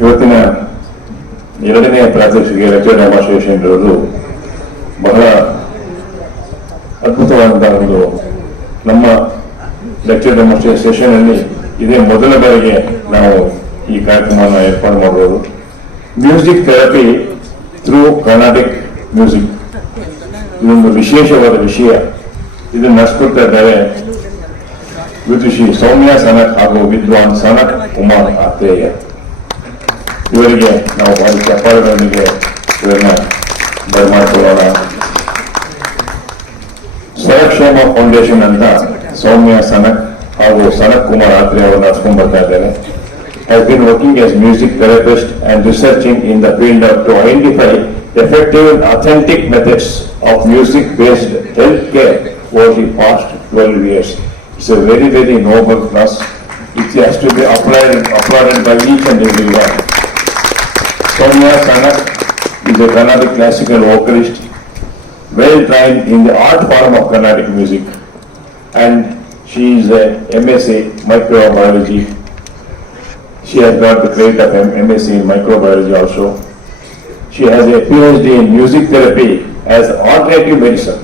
ಇವತ್ತಿನ ಎರಡನೇ ಪ್ರಾತ್ಯಕ್ಷಿಕೆ ಲೆಕ್ಚರ್ ಡೆಮಾನ್ಸ್ಟ್ರೇಷನ್ ಇರೋದು ಬಹಳ ಅದ್ಭುತವಾದಂತಹ ಒಂದು ನಮ್ಮ ಲೆಕ್ಚರ್ ಡೆಮಾನ್ಸ್ಟ್ರೇಷನ್ ಸೆಷನ್ ಅಲ್ಲಿ ಇದೇ ಮೊದಲ ಬಾರಿಗೆ ನಾವು ಈ ಕಾರ್ಯಕ್ರಮವನ್ನು ಏರ್ಪಾಡು ಮಾಡಬಹುದು. Music therapy through Carnatic music ಇದೊಂದು ವಿಶೇಷವಾದ ವಿಷಯ. ಇದನ್ನು ನಡೆಸ್ಕೊಡ್ತಾ ಇದ್ದಾರೆ ವಿದುಷಿ ಸೌಮ್ಯ ಸನಕ್ ಹಾಗೂ ವಿದ್ವಾನ್ ಸನಕ್ ಕುಮಾರ್ ಆತ್ರೇಯ. ಇವರಿಗೆ ನಾವು ಭಾರಿ ಚಪ್ಪಾಳೆಗಳೊಂದಿಗೆ ಇವರನ್ನ ಬರಮಾಡಿಕೊಳ್ಳೋಣ. ಸ್ವರಕ್ಷೇಮ ಫೌಂಡೇಶನ್ ಅಂತ ಸೌಮ್ಯ ಸನಕ್ ಹಾಗೂ ಸನಕ್ ಕುಮಾರ್ ಆತ್ರೇಯ ಅವರು ನಡೆಸ್ಕೊಂಡು ಬರ್ತಾ ಇದ್ದಾರೆ. has been working as music therapist and researching in the field to identify effective and authentic methods of music-based healthcare over the past 12 years. It's a very, very noble plus. It has to be applauded by each and every one. Soumya Sanak is a Carnatic classical vocalist, well trained in the art form of Carnatic music, and she is a MSc microbiology. She has got the credit of MSc in microbiology also. She has a PhD in music therapy as alternative medicine.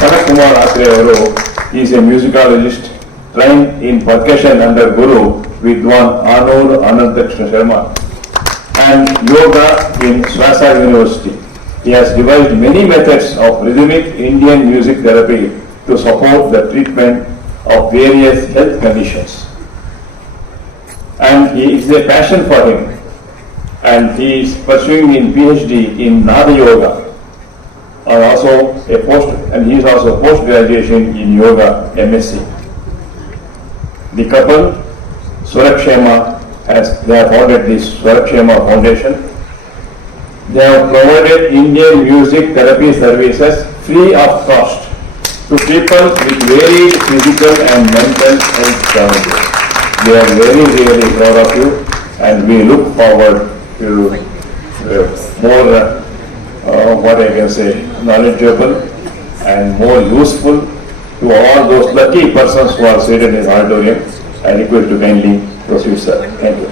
Sanak Kumar Atreya is a musicologist trained in percussion under Guru Vidwan Anur Anantakrishna Sharma and yoga in Swasa University. He has devised many methods of rhythmic Indian music therapy to support the treatment of various health conditions. And he is a passion for him, and he is pursuing in PhD in Nada Yoga, and he is also post graduation in Yoga MSc. The couple Surakshema they have founded this Surakshema Foundation. They have provided Indian music therapy services free of cost to people with varied physical and mental health challenges. We are very, really proud of you, and we look forward to more, what I can say, knowledgeable and more useful to all those lucky persons who are seated in the auditorium. I request to kindly proceed, sir. Thank you.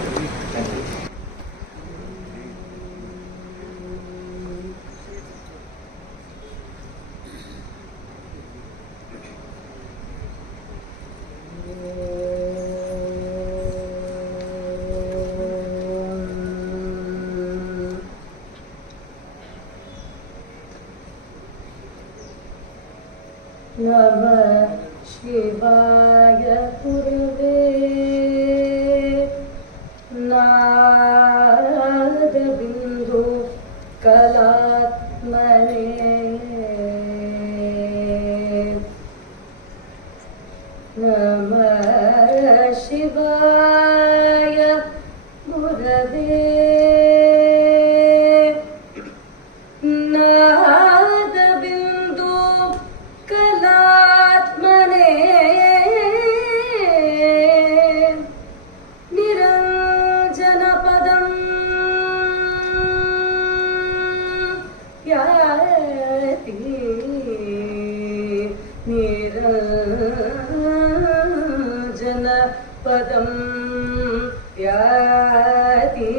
नमः शिवाय गुरवे नादबिन्दु कलात्मने नमः शिवाय गुरवे पदं याति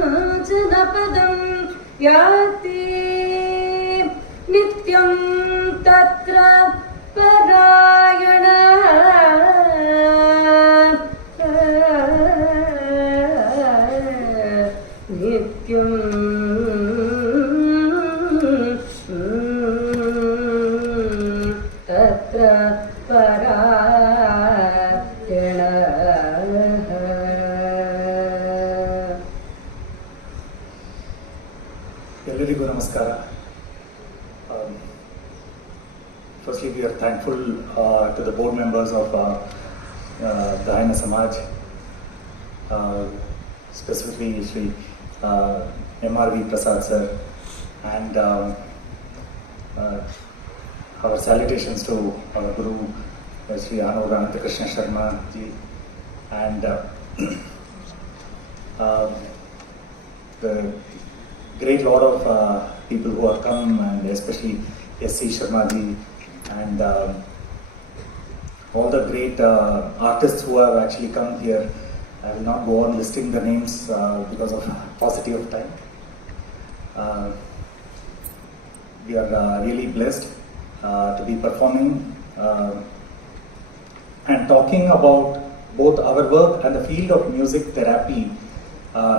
निरञ्जनपदं याति नित्यं तत्र परायण नित्यं ಎಲ್ಲರಿಗೂ ನಮಸ್ಕಾರ. Firstly, we are thankful to the board members of Gayana Samaj, specifically Shri MRV Prasad sir, and our salutations to our Guru Shri Anur Anantakrishna Sharma ji, and the great lot of people who have come, and especially S.C. Sharma ji and all the great artists who have actually come here. I will not go on listing the names because of paucity of time. We are really blessed to be performing and talking about both our work and the field of music therapy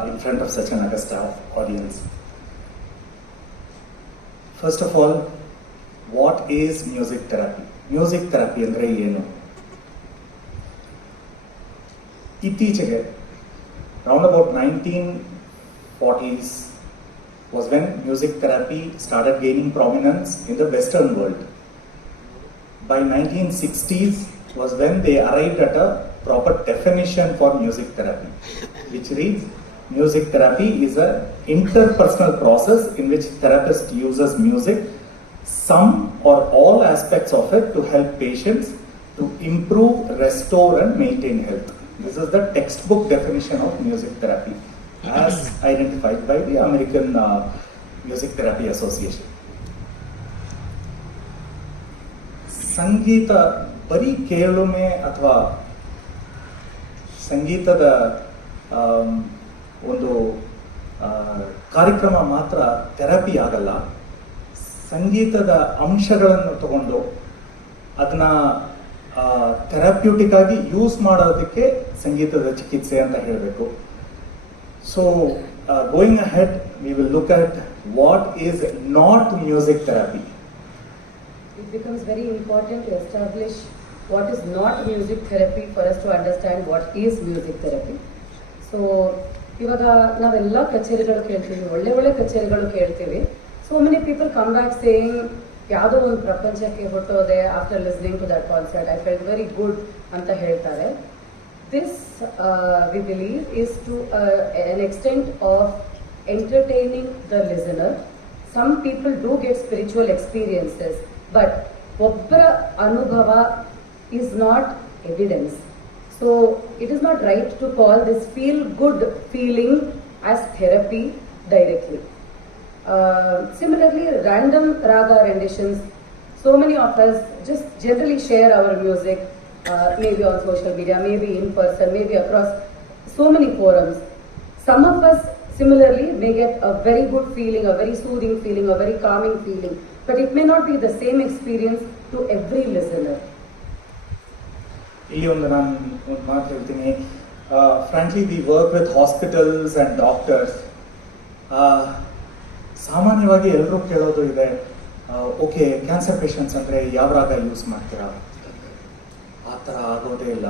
in front of such an august audience. First of all, what is music therapy? Music therapy andre ಏನು? ಇತ್ತೀಚೆಗೆ round about 1940s was when music therapy started gaining prominence in the Western world. By 1960s was when they arrived at a proper definition for music therapy, which reads, music therapy is an interpersonal process in which therapist uses music, some or all aspects of it, to help patients to improve, restore and maintain health. This is the textbook definition of music therapy as identified by the American Music Therapy Association. ಸಂಗೀತ ಬರೀ ಕೇಳುಮೆ ಅಥವಾ ಸಂಗೀತದ ಒಂದು ಕಾರ್ಯಕ್ರಮ ಮಾತ್ರ therapy ಆಗಲ್ಲ. ಸಂಗೀತದ ಅಂಶಗಳನ್ನು ತಗೊಂಡು ಅದನ್ನ ಥೆರಪ್ಯೂಟಿಕ್ ಆಗಿ ಯೂಸ್ ಮಾಡೋದಕ್ಕೆ ಸಂಗೀತದ ಚಿಕಿತ್ಸೆ ಅಂತ ಹೇಳಬೇಕು. So going ahead we will look at what is not music therapy. It becomes very important to establish what is not music therapy for us to understand what is music therapy. So, ಇವಾಗ ನಾವೆಲ್ಲ ಕಚೇರಿಗಳು ಕೇಳ್ತೀವಿ, ಒಳ್ಳೆ ಒಳ್ಳೆ ಕಚೇರಿಗಳು ಕೇಳ್ತೀವಿ. So many people come back saying, ಯಾವುದೋ ಒಂದು ಪ್ರಪಂಚಕ್ಕೆ ಹೊರಟೋದೆ after listening to that concert, I felt very good ಅಂತ ಹೇಳ್ತಾರೆ. This we believe is to an extent of entertaining the listener. Some people do get spiritual experiences, but ಒಬ್ಬರ ಅನುಭವ is not evidence. So it is not right to call this feel good feeling as therapy directly. Similarly, random raga renditions. So many of us just generally share our music, maybe on social media, maybe in person, maybe across so many forums. Some of us similarly may get a very good feeling, a very soothing feeling, a very calming feeling, but it may not be the same experience to every listener. ಇಲ್ಲಿ ಒಂದು ನಾನು ಒಂದು ಮಾತು ಹೇಳ್ತೀನಿ. Frankly we work with hospitals and doctors. ಸಾಮಾನ್ಯವಾಗಿ ಎಲ್ಲರೂ ಕೇಳೋದು ಇದೆ, ಓಕೆ ಕ್ಯಾನ್ಸರ್ ಪೇಷಂಟ್ಸ್ ಅಂದರೆ ಯಾವ ರಾಗ ಯೂಸ್ ಮಾಡ್ತೀರಾ? ಆ ಥರ ಆಗೋದೇ ಇಲ್ಲ.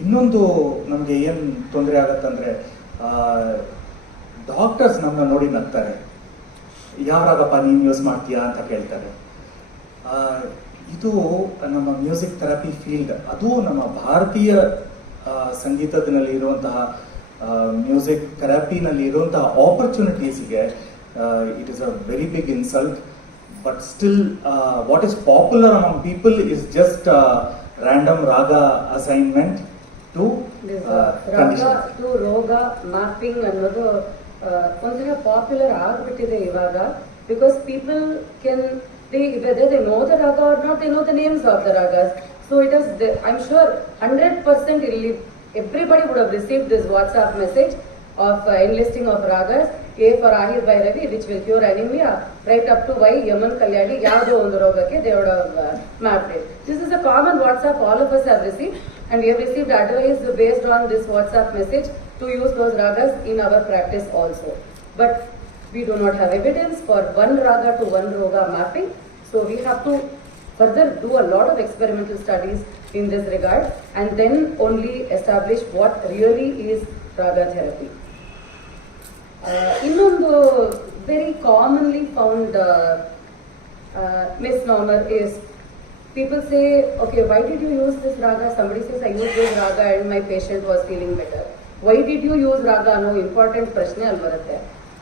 ಇನ್ನೊಂದು ನಮಗೆ ಏನು ತೊಂದರೆ ಆಗುತ್ತಂದರೆ, ಡಾಕ್ಟರ್ಸ್ ನಮ್ಮನ್ನ ನೋಡಿ ನಗ್ತಾರೆ, ಯಾವ ರಾಗಪ್ಪ ನೀನು ಯೂಸ್ ಮಾಡ್ತೀಯಾ ಅಂತ ಕೇಳ್ತಾರೆ. ಇದು ನಮ್ಮ ಮ್ಯೂಸಿಕ್ ಥೆರಪಿ ಫೀಲ್ಡ್, ಅದು ನಮ್ಮ ಭಾರತೀಯ ಸಂಗೀತದಲ್ಲಿ ಇರುವಂತಹ ಮ್ಯೂಸಿಕ್ ಥೆರಪಿನಲ್ಲಿ ಇರುವಂತಹ ಆಪರ್ಚುನಿಟೀಸ್ಗೆ it is a very big insult, but still what is popular among people is just random raga assignment to raga to roga mapping ಅನ್ನೋದು ಒಂಥರ ಪಾಪ್ಯುಲರ್ ಆಗಿಬಿಟ್ಟಿದೆ ಇವಾಗ. because people can, whether they know the raga or not, they know the names of the ragas. So it is, I'm sure 100% everybody would have received this WhatsApp message of enlisting of ragas. A for Ahir Bhairavi, which will cure anemia, right up to Y, Yaman Kalyani, Yado Ondu Rogake, they would have mapped it. This is a common WhatsApp all of us have received, and we have received advice based on this WhatsApp message to use those ragas in our practice also. But we do not have evidence for one raga to one roga mapping, so we have to further do a lot of experimental studies in this regard, and then only establish what really is raga therapy. ಇನ್ನೊಂದು very commonly found misnomer is, people say, okay, why did you use this raga? Somebody says, I used this raga and my patient was feeling better. Why did you use raga? ಅನ್ನೋ important ಪ್ರಶ್ನೆ ಅಲ್ಲಿ ಬರುತ್ತೆ.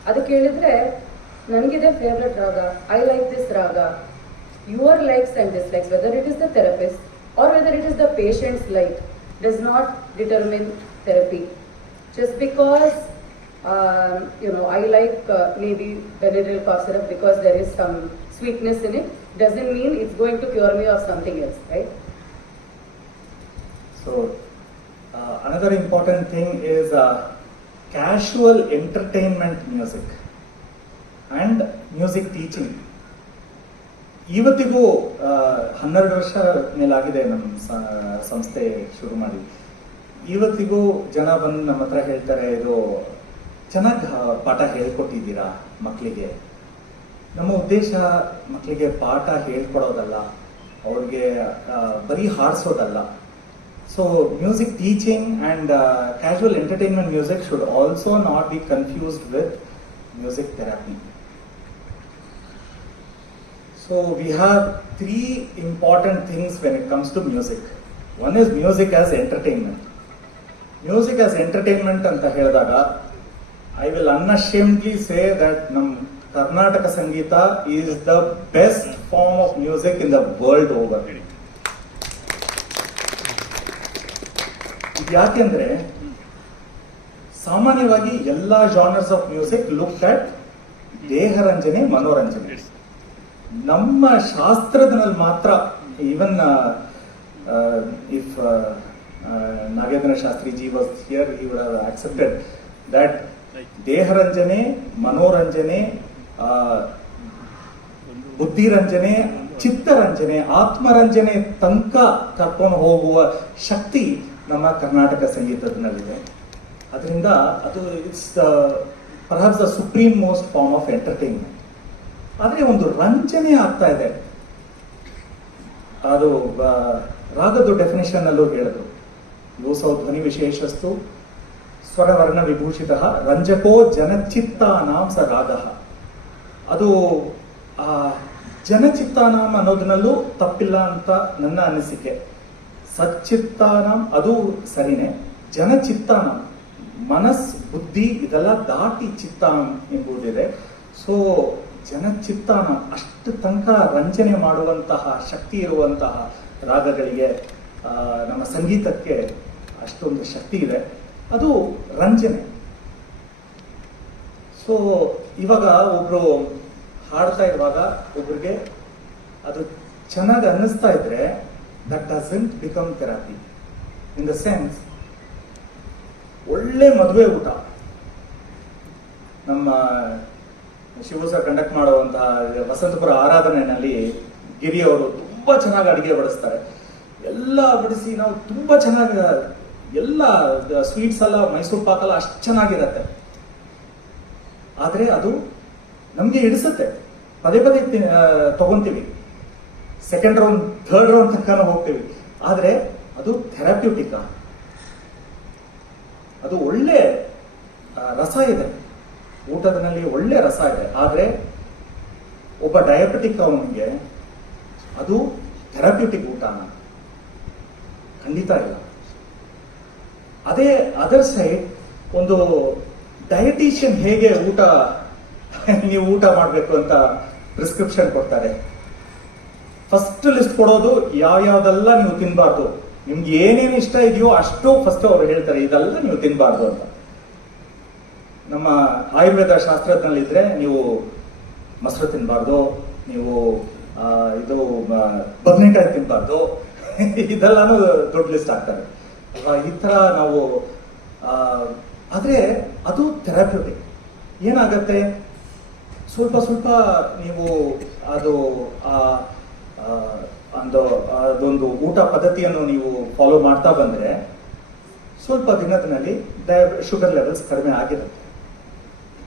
ಅದಕ್ಕೆ ಹೇಳಿದ್ರೆ, ನನಗಿದೆ favourite ರಾಗ, I like this ರಾಗ. Your likes and dislikes, whether it is the therapist or whether it is the patient's like, does not determine therapy. Just because I like maybe Benadryl cough syrup because there is some sweetness in it, doesn't mean it's going to cure me of something else, right? So another important thing is casual entertainment music and music teaching. ಇವತ್ತಿಗೂ 12 ವರ್ಷ ಮೇಲಾಗಿದೆ ನಮ್ಮ ಸಂಸ್ಥೆ ಶುರು ಮಾಡಿ. ಇವತ್ತಿಗೂ ಜನ ಬಂದು ನಮ್ಮ ಹತ್ರ ಹೇಳ್ತಾರೆ, ಇದು ಚೆನ್ನಾಗಿ ಪಾಠ ಹೇಳ್ಕೊಟ್ಟಿದ್ದೀರಾ ಮಕ್ಕಳಿಗೆ. ನಮ್ಮ ಉದ್ದೇಶ ಮಕ್ಕಳಿಗೆ ಪಾಠ ಹೇಳ್ಕೊಡೋದಲ್ಲ, ಅವ್ರಿಗೆ ಬರೀ ಹಾಡಿಸೋದಲ್ಲ. So music teaching and casual entertainment music should also not be confused with music therapy. So we have three important things when it comes to music. One is music as entertainment. Music as entertainment anta helidaga, I will unashamedly say that nam Karnataka Sangeeta is the best form of music in the world over. ಯಾಕೆಂದ್ರೆ ಸಾಮಾನ್ಯವಾಗಿ ಎಲ್ಲ genres of music look at ದೇಹರಂಜನೆ, ಮನೋರಂಜನೆ. ನಮ್ಮ ಶಾಸ್ತ್ರದಲ್ಲಿ ಮಾತ್ರ, even if Nagendra Shastriji was here, he would have accepted that ದೇಹರಂಜನೆ, ಮನೋರಂಜನೆ, ಬುದ್ಧಿರಂಜನೆ, ಚಿತ್ತರಂಜನೆ, ಆತ್ಮರಂಜನೆ ತನಕ ಕರ್ಕೊಂಡು ಹೋಗುವ ಶಕ್ತಿ ನಮ್ಮ ಕರ್ನಾಟಕ ಸಂಗೀತದಲ್ಲಿದೆ. ಅದರಿಂದ ಅದು it's perhaps the supreme most form of entertainment. ಆದರೆ ಒಂದು ರಂಜನೆ ಆಗ್ತಾ ಇದೆ. ಅದು ರಾಗದ ಡೆಫಿನೇಷನ್ ಅಲ್ಲೂ ಹೇಳಿದ್ರು, ಯೋಸೌ ಧ್ವನಿ ವಿಶೇಷಸ್ತು ಸ್ವರವರ್ಣ ವಿಭೂಷಿತ ರಂಜಕೋ ಜನಚಿತ್ತಾನಾಂ ಸ ರಾಗ. ಅದು ಜನಚಿತ್ತಾನಾಂ ಅನ್ನೋದನ್ನಲ್ಲೂ ತಪ್ಪಿಲ್ಲ ಅಂತ ನನ್ನ ಅನಿಸಿಕೆ. ಸಚ್ಚಿತ್ತಾನಾಂ ಅದು ಸರಿನೇ, ಜನಚಿತ್ತಾನಾಂ ಮನಸ್ ಬುದ್ಧಿ ಇದೆಲ್ಲ ದಾಟಿ ಚಿತ್ತ ಎಂಬುದಿದೆ. ಸೊ ಜನಚಿತ್ತಾನ ಅಷ್ಟು ತನಕ ರಂಜನೆ ಮಾಡುವಂತಹ ಶಕ್ತಿ ಇರುವಂತಹ ರಾಗಗಳಿಗೆ, ನಮ್ಮ ಸಂಗೀತಕ್ಕೆ ಅಷ್ಟೊಂದು ಶಕ್ತಿ ಇದೆ. ಅದು ರಂಜನೆ. ಸೊ ಇವಾಗ ಒಬ್ರು ಹಾಡ್ತಾ ಇರುವಾಗ ಒಬ್ರಿಗೆ ಅದು ಚೆನ್ನಾಗಿ ಅನ್ನಿಸ್ತಾ ಇದ್ರೆ that doesn't become therapy. In the sense, ಒಳ್ಳೆ ಮದುವೆ ಊಟ ನಮ್ಮ ಶಿವಸ ಕಂಡಕ್ಟ್ ಮಾಡುವಂತಹ ವಸಂತಪುರ ಆರಾಧನೆಯಲ್ಲಿ ಗಿರಿ ಅವರು ತುಂಬಾ ಚೆನ್ನಾಗಿ ಅಡಿಗೆ ಬಡಿಸ್ತಾರೆ. ಎಲ್ಲ ಬಡಿಸಿ ನಾವು ತುಂಬಾ ಚೆನ್ನಾಗಿ, ಎಲ್ಲ ಸ್ವೀಟ್ಸ್ ಎಲ್ಲ, ಮೈಸೂರು ಪಾಕ್ ಎಲ್ಲ ಅಷ್ಟು ಚೆನ್ನಾಗಿರತ್ತೆ. ಆದ್ರೆ ಅದು ನಮ್ಗೆ ಹಿಡಿಸುತ್ತೆ. ಪದೇ ಪದೇ ತಗೊಂತೀವಿ, ಸೆಕೆಂಡ್ ರೌಂಡ್, ಥರ್ಡ್ ರೌಂಡ್ ತನಕ ಹೋಗ್ತೀವಿ. ಆದ್ರೆ ಅದು ಥೆರಪ್ಯೂಟಿಕ್. ಅದು ಒಳ್ಳೆ ರಸ ಇದೆ, ಊಟದಲ್ಲಿ ಒಳ್ಳೆ ರಸ ಇದೆ. ಆದ್ರೆ ಒಬ್ಬ ಡಯಾಬಿಟಿಕ್ ಅವನಿಗೆ ಅದು ಥೆರಪ್ಯೂಟಿಕ್ ಊಟನ ಖಂಡಿತ ಇಲ್ಲ. ಅದೇ ಅದರ್ ಸೈಡ್ ಒಂದು ಡಯಟಿಷಿಯನ್ ಹೇಗೆ ನೀವು ಊಟ ಮಾಡಬೇಕು ಅಂತ ಪ್ರಿಸ್ಕ್ರಿಪ್ಷನ್ ಕೊಡ್ತಾರೆ. ಫಸ್ಟ್ ಲಿಸ್ಟ್ ಕೊಡೋದು ಯಾವ್ಯಾವ್ದೆಲ್ಲ ನೀವು ತಿನ್ಬಾರ್ದು, ನಿಮ್ಗೆ ಏನೇನು ಇಷ್ಟ ಇದೆಯೋ ಅಷ್ಟು ಫಸ್ಟ್ ಅವ್ರು ಹೇಳ್ತಾರೆ, ಇದೆಲ್ಲ ನೀವು ತಿನ್ಬಾರ್ದು ಅಂತ. ನಮ್ಮ ಆಯುರ್ವೇದ ಶಾಸ್ತ್ರದಲ್ಲಿದ್ರೆ ನೀವು ಮೊಸರು ತಿನ್ಬಾರ್ದು, ನೀವು ಇದು ಬದನೆಕಾಯಿ ತಿನ್ಬಾರ್ದು, ಇದೆಲ್ಲಾನು ದೊಡ್ಡ ಲಿಸ್ಟ್ ಆಗ್ತಾರೆ. ಈ ತರ ನಾವು ಆದ್ರೆ ಅದು ಥೆರಪ್ಯೂಟಿಕ್. ಏನಾಗತ್ತೆ, ಸ್ವಲ್ಪ ಸ್ವಲ್ಪ ನೀವು ಅದು ಅದೊಂದು ಊಟ ಪದ್ಧತಿಯನ್ನು ನೀವು ಫಾಲೋ ಮಾಡ್ತಾ ಬಂದ್ರೆ ಸ್ವಲ್ಪ ದಿನದಲ್ಲಿ ಶುಗರ್ ಲೆವೆಲ್ಸ್ ಕಡಿಮೆ ಆಗಿರುತ್ತೆ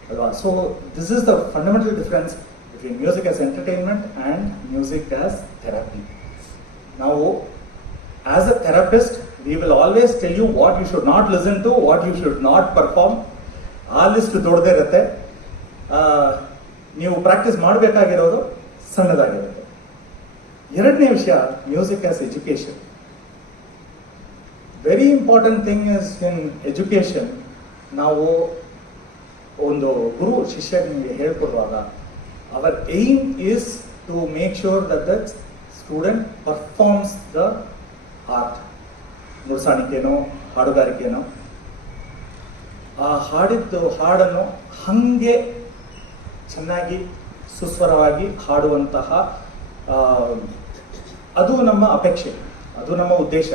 ಅಲ್ವಾ. So this is the fundamental difference between music as entertainment and music as therapy. ನಾವು as a therapist we will always tell you what you should not listen to, what you should not perform. ಆ list ದೊಡ್ಡದೇ ಇರುತ್ತೆ. ನೀವು practice ಮಾಡಬೇಕಾಗಿರೋದು ಸಣ್ಣದಾಗಿರುತ್ತೆ. ಎರಡನೇ ವಿಷಯ, music as education. Very important thing is in education. ನಾವು ಒಂದು ಗುರು ಶಿಷ್ಯನಿಗೆ ಹೇಳ್ಕೊಡುವಾಗ our aim is to make sure that the student performs the art. ನುಡಿಸಾಣಿಕೆನೋ ಹಾಡುಗಾರಿಕೆನೋ ಆ ಹಾಡನ್ನು ಹಂಗೆ ಚೆನ್ನಾಗಿ ಸುಸ್ವರವಾಗಿ ಹಾಡುವಂತಹ ಅದು ನಮ್ಮ ಅಪೇಕ್ಷೆ, ಅದು ನಮ್ಮ ಉದ್ದೇಶ.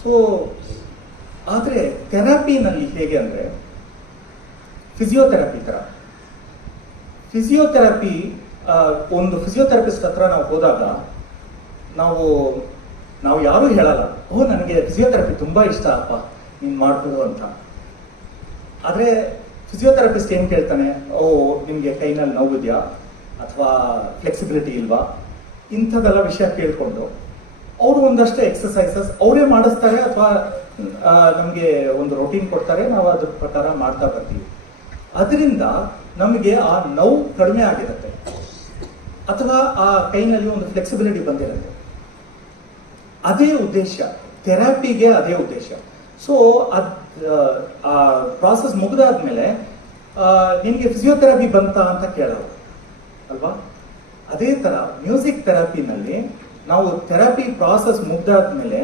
ಸೊ ಆದರೆ ಥೆರಪಿನಲ್ಲಿ ಹೇಗೆ ಅಂದರೆ ಫಿಸಿಯೋಥೆರಪಿ ಥರ. ಫಿಸಿಯೋಥೆರಪಿ ಒಂದು ಫಿಸಿಯೋಥೆರಪಿಸ್ಟ್ ಹತ್ರ ನಾವು ಹೋದಾಗ ನಾವು ಯಾರೂ ಹೇಳಲ್ಲ, ಓ ನನಗೆ ಫಿಸಿಯೋಥೆರಪಿ ತುಂಬ ಇಷ್ಟ ಅಪ್ಪ ನೀನು ಮಾಡ್ಬೋದು ಅಂತ. ಆದರೆ ಫಿಸಿಯೋಥೆರಪಿಸ್ಟ್ ಏನು ಕೇಳ್ತಾನೆ, ಓ ನಿಮಗೆ ಕೈನಲ್ಲಿ ನೋವಿದೆಯಾ ಅಥವಾ ಫ್ಲೆಕ್ಸಿಬಿಲಿಟಿ ಇಲ್ವಾ, ಇಂಥದ್ದೆಲ್ಲ ವಿಷಯ ಕೇಳಿಕೊಂಡು ಅವರು ಒಂದಷ್ಟು ಎಕ್ಸಸೈಸಸ್ ಅವರೇ ಮಾಡಿಸ್ತಾರೆ ಅಥವಾ ನಮಗೆ ಒಂದು ರೊಟೀನ್ ಕೊಡ್ತಾರೆ, ನಾವು ಅದ್ರ ಪ್ರಕಾರ ಮಾಡ್ತಾ ಬರ್ತೀವಿ. ಅದರಿಂದ ನಮಗೆ ಆ ನೋವು ಕಡಿಮೆ ಆಗಿರುತ್ತೆ ಅಥವಾ ಆ ಕೈನಲ್ಲಿ ಒಂದು ಫ್ಲೆಕ್ಸಿಬಿಲಿಟಿ ಬಂದಿರುತ್ತೆ. ಅದೇ ಉದ್ದೇಶ ಥೆರಪಿಗೆ, ಅದೇ ಉದ್ದೇಶ. ಸೊ ಆ ಪ್ರಾಸೆಸ್ ಮುಗಿದಾದ್ಮೇಲೆ ನಿನಗೆ ಫಿಸಿಯೋಥೆರಪಿ ಬಂತಾ ಅಂತ ಕೇಳೋರು ಅಲ್ವಾ. ಅದೇ ಥರ ಮ್ಯೂಸಿಕ್ ಥೆರಪಿನಲ್ಲಿ ನಾವು ಥೆರಪಿ ಪ್ರಾಸೆಸ್ ಮುಗ್ದಾದ್ಮೇಲೆ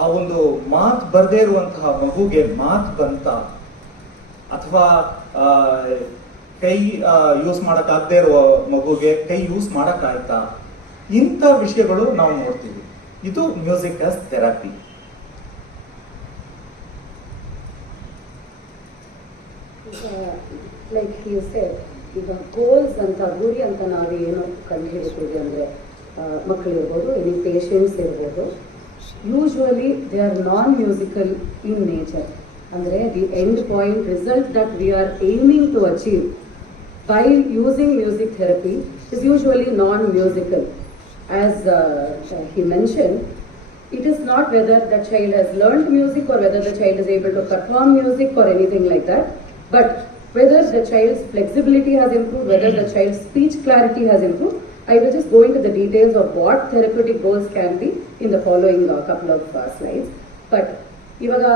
ಆ ಒಂದು ಮಾತು ಬರದೇ ಇರುವಂತಹ ಮಗುಗೆ ಮಾತು ಬಂತ ಅಥವಾ ಕೈ ಯೂಸ್ ಮಾಡೋಕ್ಕಾಗದೇ ಇರುವ ಮಗುಗೆ ಕೈ ಯೂಸ್ ಮಾಡೋಕ್ಕಾಯ್ತಾ, ಇಂಥ ವಿಷಯಗಳು ನಾವು ನೋಡ್ತೀವಿ. ಇದು music as therapy. Like you said, ಈಗ ಗೋಲ್ಸ್ ಅಂತ ಗುರಿ ಅಂತ ನಾವು ಏನು ಕಂಡು ಹಿಡಿತೀವಿ ಅಂದರೆ ಮಕ್ಕಳಿರ್ಬೋದು, ಎನಿ ಪೇಷಂಟ್ಸ್ ಇರ್ಬೋದು, usually they are non musical in nature. ಅಂದರೆ the end point result that we are aiming to achieve by using music therapy is usually non-musical. As he mentioned, it is not whether the child has learned music or whether the child is able to perform music or anything like that, but whether the child's flexibility has improved, whether the child's speech clarity has improved. I will just go into the details of what therapeutic goals can be in the following couple of slides. But ivaga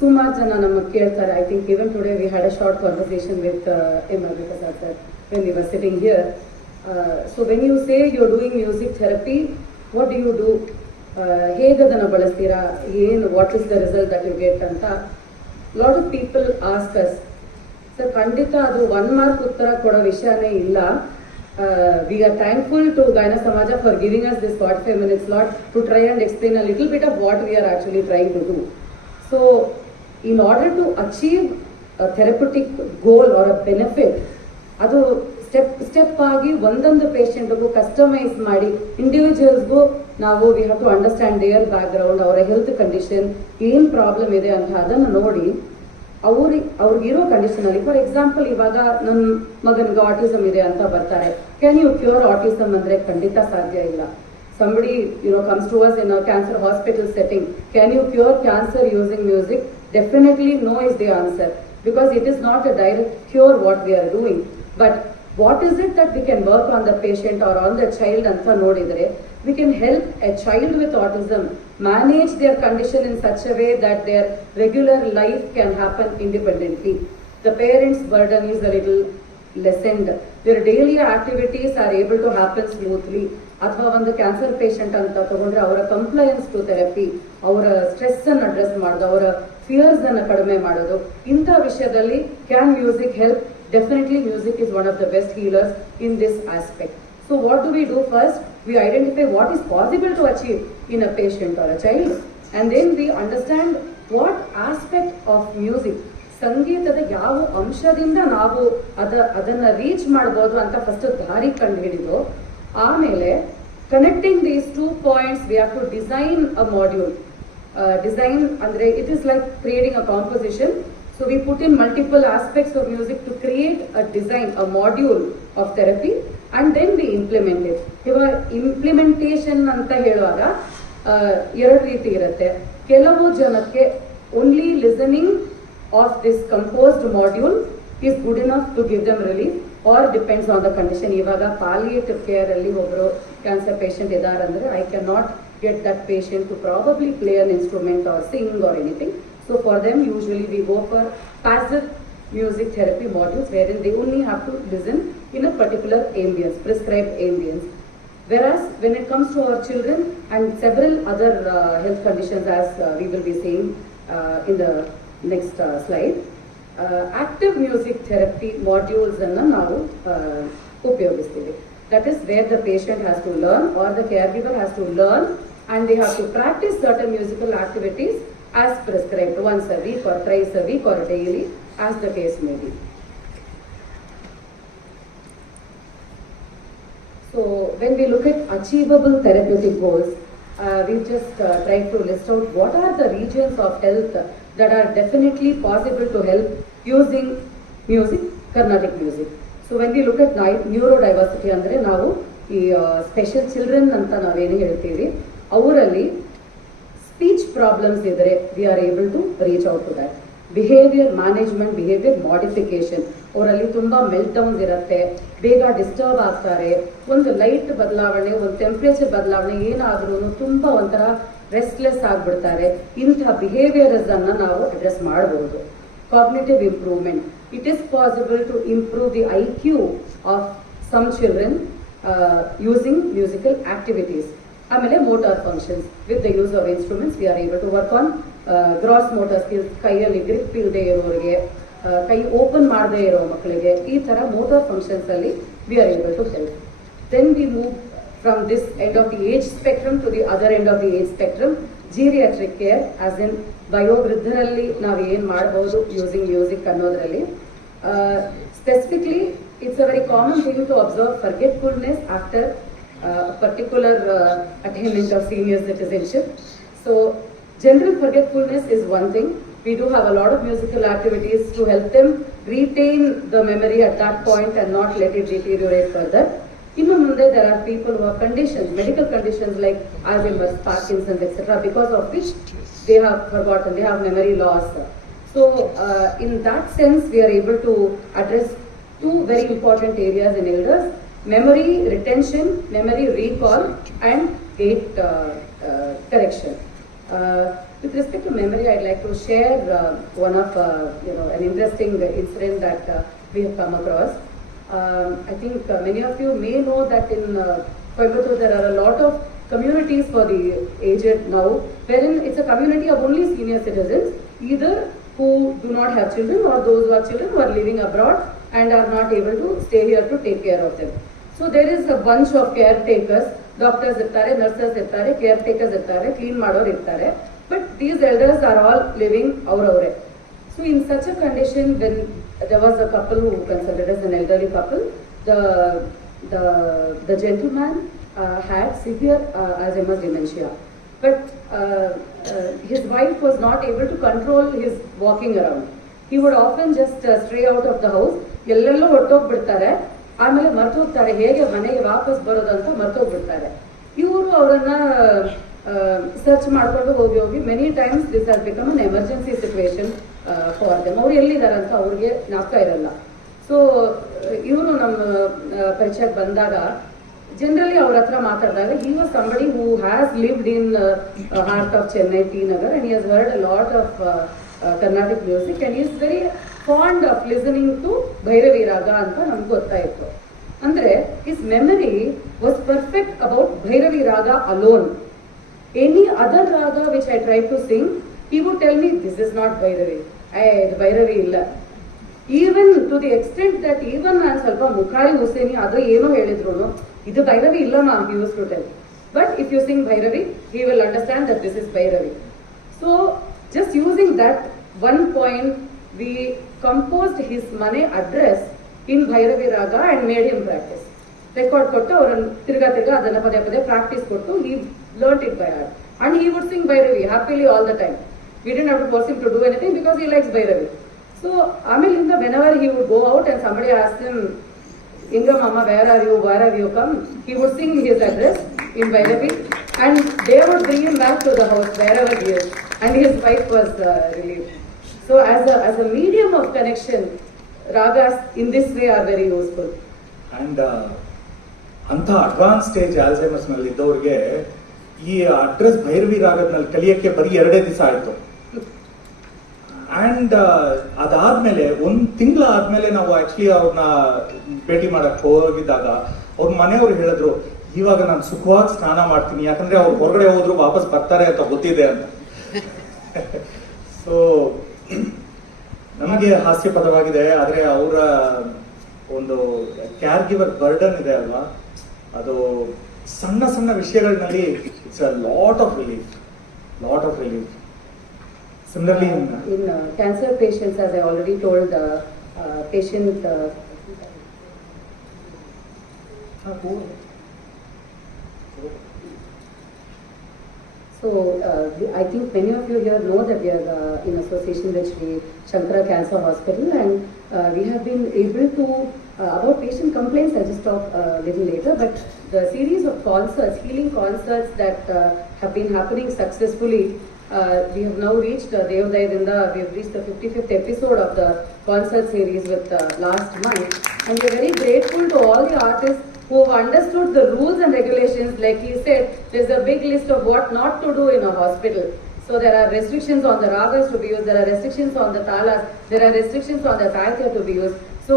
ಸುಮಾರು ಜನ ನಮಗೆ ಕೇಳ್ತಾರೆ. I think even today we had a short conversation with MR Prasad sir when we were sitting here. So when you say you're doing music therapy, what do you do? ಹೇಗೆ ಅದನ್ನು ಬಳಸ್ತೀರಾ, ಏನು, what is the result that you get ಅಂತ lot of people ask us. Sir ಖಂಡಿತ ಅದು 1 mark ಉತ್ತರ ಕೊಡೋ ವಿಷಯನೇ ಇಲ್ಲ. We are thankful to Gayana Samaja for giving us this 45 minutes slot to try and explain a little bit of what we are actually trying to do. So in order to achieve a therapeutic goal or a benefit, ಅದು step ಆಗಿ ಒಂದೊಂದು ಪೇಷಂಟ್ಗೂ customise ಮಾಡಿ ಇಂಡಿವಿಜುವಲ್ಸ್ಗೂ ನಾವು we have to understand their background, ಅವರ health condition ಏನು problem ಇದೆ ಅಂತ ಅದನ್ನು ನೋಡಿ ಅವ್ರಿಗಿರೋ ಕಂಡೀಷನಲ್ಲಿ. ಫಾರ್ ಎಕ್ಸಾಂಪಲ್, ಇವಾಗ ನನ್ನ ಮಗನಿಗೆ ಆಟಿಸಮ್ ಇದೆ ಅಂತ ಬರ್ತಾರೆ. ಕ್ಯಾನ್ ಯು ಕ್ಯೂರ್ ಆಟಿಸಮ್ ಅಂದರೆ ಖಂಡಿತ ಸಾಧ್ಯ ಇಲ್ಲ. Somebody comes to us in a cancer hospital setting, can you cure cancer using music? Definitely no is the answer, because it is not a direct cure what we are doing. But what is it that we can work on the patient or on the child anta nodidre, we can help a child with autism manage their condition in such a way that their regular life can happen independently. The parents' burden is a little lessened. Their daily activities are able to happen smoothly. ಅಥವಾ ಒಂದು cancer patient ಅಂತ ತಗೊಂಡ್ರೆ ಅವರ compliance to therapy, ಅವರ stress ಅನ್ನು address ಮಾಡೋದು, ಅವರ fears ಅನ್ನು ಕಡಿಮೆ ಮಾಡೋದು, ಇಂಥ ವಿಷಯದಲ್ಲಿ can music help? Definitely music is one of the best healers in this aspect. So what do we do? First we identify what is possible to achieve in a patient or a child, and then we understand what aspect of music, ಸಂಗೀತದ ಯಾವ ಅಂಶದಿಂದ ನಾವು ಅದನ್ನ reach ಮಾಡ್ಬೋದು ಅಂತ first ದಾರಿ ಕಂಡು ಹಿಡಿದು, ಆಮೇಲೆ connecting these 2 points we have to design a module. Design ಅಂದ್ರೆ it is like creating a composition. So we put in multiple aspects of music to create a design, a module of therapy, and then we implement it. ಇವಾಗ implementation ಅಂತ ಹೇಳುವಾಗ 2 ರೀತಿ ಇರುತ್ತೆ. ಕೆಲವು ಜನಕ್ಕೆ only listening of this composed module is good enough to give them relief, or depends on the condition. ಇವಾಗ palliative care ಅಲ್ಲಿ ಒಬ್ಬರು ಕ್ಯಾನ್ಸರ್ ಪೇಷಂಟ್ ಇದ್ದಾರೆ ಅಂದ್ರೆ I can not get that patient to probably play an instrument or sing or anything. So for them usually we go for passive music therapy modules wherein they only have to listen in a particular ambience, prescribed ambience. Whereas when it comes to our children and several other health conditions, as we will be seeing in the next slide, active music therapy modules ಅನ್ನು ನಾವು ಉಪಯೋಗಿಸ್ತೀವಿ. That is where the patient has to learn or the caregiver has to learn and they have to practice certain musical activities as prescribed, once a week or thrice a week or daily, as the case may be. So when we look at achievable therapeutic goals, we've just tried to list out what are the regions of health that are definitely possible to help using music, Carnatic music. So when we look at neurodiversity andre ನಾವು ಈ special children ಅಂತ ನಾವೇನು ಹೇಳ್ತೀವಿ, ಅವರಲ್ಲಿ speech problems ಇದ್ದರೆ we are able to reach out to that. Behaviour management, behaviour modification, ಅವರಲ್ಲಿ ತುಂಬ melt downs ಇರುತ್ತೆ, ಬೇಗ ಡಿಸ್ಟರ್ಬ್ ಆಗ್ತಾರೆ, ಒಂದು ಲೈಟ್ ಬದಲಾವಣೆ, ಒಂದು ಟೆಂಪ್ರೇಚರ್ ಬದಲಾವಣೆ ಏನಾದ್ರೂ ತುಂಬ ಒಂಥರ ರೆಸ್ಟ್ಲೆಸ್ ಆಗಿಬಿಡ್ತಾರೆ. ಇಂಥ ಬಿಹೇವಿಯರ್ಸ್ ಅನ್ನ ನಾವು ಅಡ್ರೆಸ್ ಮಾಡಬಹುದು. Cognitive improvement, it is possible to improve the IQ of some children using musical activities. ಆಮೇಲೆ motor functions, with the use of instruments we are able to work on gross motor skills, ಕೈಯಲ್ಲಿ grip ಇಲ್ಲದೆ ಇರೋರಿಗೆ, ಕೈ open ಮಾಡದೇ ಇರೋ ಮಕ್ಕಳಿಗೆ, ಈ ತರ motor functions ಅಲ್ಲಿ we are able to help. Then we move from this end of the age spectrum to the other end of the age spectrum, geriatric care, as in ವಯೋವೃದ್ಧರಲ್ಲಿ ನಾವು ಏನು ಮಾಡಬಹುದು ಯೂಸಿಂಗ್ ಮ್ಯೂಸಿಕ್ ಅನ್ನೋದ್ರಲ್ಲಿ. Specifically, it's a very common thing to observe forgetfulness after a particular attainment of senior citizenship. So general forgetfulness is one thing. We do have a lot of musical activities to help them retain the memory at that point and not let it deteriorate further. Innu munde there are people who have conditions, medical conditions like Alzheimer's, Parkinson's, etc., because of which they have forgotten, they have memory loss. So in that sense we are able to address two very important areas in elders: memory retention, memory recall, and gait correction. With respect to memory, I'd like to share one of an interesting incident that we have come across. I think many of you may know that in Coimbatore there are a lot of communities for the aged now, wherein it's a community of only senior citizens, either who do not have children or those who have children who are living abroad and are not able to stay here to take care of them. So there is a bunch of caretakers, doctors irtare, nurses irtare, caretakers irtare, clean mador irtare, but these elders are all living avravare. So in such a condition, when there was a couple who considered as an elderly couple, the gentleman had severe Alzheimer's dementia, but his wife was not able to control his walking around. He would often just stray out of the house, ಎಲ್ಲೆಲ್ಲೋ ಹೊರಟೋಗ್ಬಿಡ್ತಾರೆ, ಆಮೇಲೆ ಮರ್ತೋಗ್ತಾರೆ, ಹೇಗೆ ಮನೆಗೆ ವಾಪಸ್ ಬರೋದು ಅಂತ ಮರ್ತೋಗ್ಬಿಡ್ತಾರೆ. ಇವರು ಅವರನ್ನ search ಮಾಡ್ಕೊಂಡು ಹೋಗಿ many times this has become an emergency situation for them. ಅವ್ರು ಎಲ್ಲಿದ್ದಾರೆ ಅಂತ ಅವ್ರಿಗೆ ಜ್ಞಾಪಕ ಇರಲ್ಲ. ಸೊ ಇವರು ನಮ್ಮ ಪರಿಚಯಕ್ಕೆ ಬಂದಾಗ ಜನರಲಿ ಅವ್ರ ಹತ್ರ ಮಾತಾಡಿದಾಗ, he was somebody who has lived in heart of Chennai, T Nagar, and he has heard a lot of Carnatic music and he is very fond of listening to Bhairavi Raga ಅಂತ ನಮ್ಗೆ ಗೊತ್ತಾಯಿತು. ಅಂದ್ರೆ his memory was perfect about Bhairavi Raga alone. Any other raga which I tried to sing, he would tell me this is not Bhairavi. Bhairavi illa. Even to the extent that even ನಾನು ಸ್ವಲ್ಪ ಮುಖಾರಿ ಹುಸೇನಿ ಅದು ಏನೋ ಹೇಳಿದ್ರು, ಇದು ಭೈರವಿ ಇಲ್ಲ ನಾ, he used to tell. But if you sing Bhairavi, he will understand that this is Bhairavi. So just using that one point, we composed his mane address in Bhairavi Raga and made him practice. Record ಕೊಟ್ಟು ಅವರನ್ನು ತಿರ್ಗಾ ಅದನ್ನ ಪದೇ ಪದೇ practice ಕೊಟ್ಟು he learnt it by heart and he would sing Bhairavi happily all the time. We didn't have to force him to do anything because he likes Bhairavi. So ಆಮೇಲಿಂದ whenever he would go out and somebody asked him, Inga Mama, where have you come? He would sing his address in Bhairavi and they would bring him back to the house wherever he is, and his wife was relieved. So as a medium of connection, ragas in this way are very useful. And ಅಂತ advance stage Alzheimer's ನಲ್ಲಿ ಇದ್ದವ್ರಿಗೆ ಈ address Bhairavi ರಾಗದ್ನಲ್ಲಿ ಕಲಿಯಕ್ಕೆ ಬರೀ 2 ದಿವಸ ಆಯ್ತು. And ಅದಾದ್ಮೇಲೆ 1 ತಿಂಗಳ ಆದ್ಮೇಲೆ ನಾವು ಆಕ್ಚುಲಿ ಅವ್ರನ್ನ ಭೇಟಿ ಮಾಡಕ್ ಹೋಗಿದ್ದಾಗ ಅವ್ರ ಮನೆಯವ್ರು ಹೇಳಿದ್ರು, ಇವಾಗ ನಾನು ಸುಖವಾಗಿ ಸ್ನಾನ ಮಾಡ್ತೀನಿ, ಯಾಕಂದ್ರೆ ಅವ್ರು ಹೊರಗಡೆ ಹೋದ್ರು ವಾಪಸ್ ಬರ್ತಾರೆ ಅಂತ ಗೊತ್ತಿದೆ ಅಂತ. ಸೊ ನಮಗೆ ಹಾಸ್ಯಪದವಾಗಿದೆ, ಆದ್ರೆ ಅವರ ಒಂದು ಕ್ಯಾರ್ ಗಿವರ್ ಬರ್ಡನ್ ಇದೆ ಅಲ್ವಾ, ಅದು ಸಣ್ಣ ಸಣ್ಣ ವಿಷಯಗಳಲ್ಲಿ it's a lot of relief. Similarly, in cancer patients, as I already told, the patient. So I think many of you here know that we are in association with Sri Shankara Cancer Hospital, and we have been able to about patient complaints. I'll just talk a little later. But the series of concerts, healing concerts that have been happening successfully. We have now reached we have reached the 55th episode of the concert series with last month, and we are very grateful to all the artists who have understood the rules and regulations. Like he said, there's a big list of what not to do in a hospital. So there are restrictions on the ragas to be used, there are restrictions on the talas, there are restrictions on the saithya to be used. So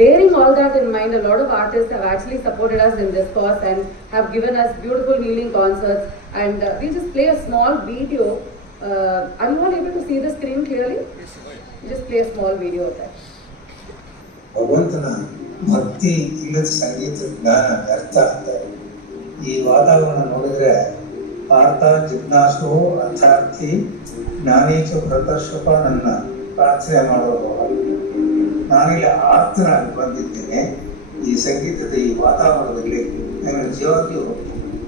bearing all that in mind, a lot of artists have actually supported us in this cause and have given us beautiful healing concerts. And we just play a small video. Are you all able to see the screen clearly? We just play a small video of that. ಭಗವಂತನ ಭಕ್ತಿ ಇಲ್ಲದ ಸಂಗೀತ ಜ್ಞಾನ ವ್ಯರ್ಥ ಆಗ್ತಾರೆ. ಈ ವಾತಾವರಣ ನೋಡಿದ್ರೆ ಪಾರ್ಥ ಜಿಜ್ಞಾಸು ಅರ್ಥಾರ್ಥಿ ಜ್ಞಾನೇಚು ಪ್ರದರ್ಶಕ ನನ್ನ ಪ್ರಾರ್ಥನೆ ಮಾಡಬಹುದು. ನಾನಿಲ್ಲಿ ಆರ್ತನಾಗಿ ಬಂದಿದ್ದೇನೆ. ಈ ಸಂಗೀತದ ಈ ವಾತಾವರಣದಲ್ಲಿ ನನ್ನ ಜೀವನಕ್ಕೆ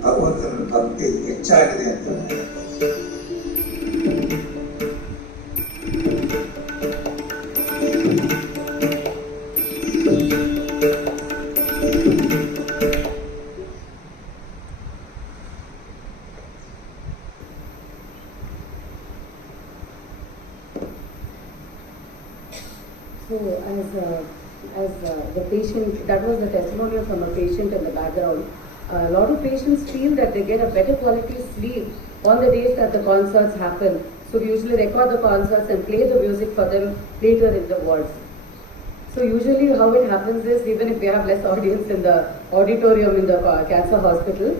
ಭಗವಂತನ ಭಕ್ತಿ ಹೆಚ್ಚಾಗಿದೆ ಅಂತ. So as the patient, that was the testimonial from a patient in the background. A lot of patients feel that they get a better quality sleep on the days that the concerts happen. So we usually record the concerts and play the music for them later in the wards. So usually how it happens is, even if we have less audience in the auditorium in the cancer hospital,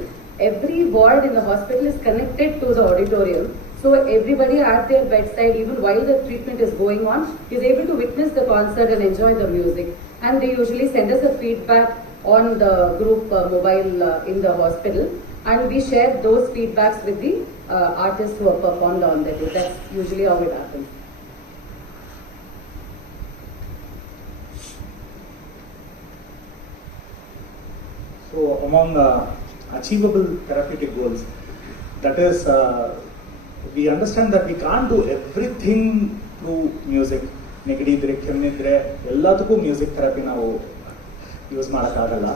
every ward in the hospital is connected to the auditorium. So everybody at their bedside, even while the treatment is going on, is able to witness the concert and enjoy the music. And they usually send us a feedback on the group mobile in the hospital, and we share those feedbacks with the artists who have performed on that day. That's usually how it happens. So among achievable therapeutic goals, that is, we understand that we can't do everything through music. ನೆಗಡಿ ಇದ್ರೆ ಕೆಮ್ಮಿದ್ರೆ ಎಲ್ಲದಕ್ಕೂ music therapy ನಾವು use ಮಾಡೋಕ್ಕಾಗಲ್ಲ.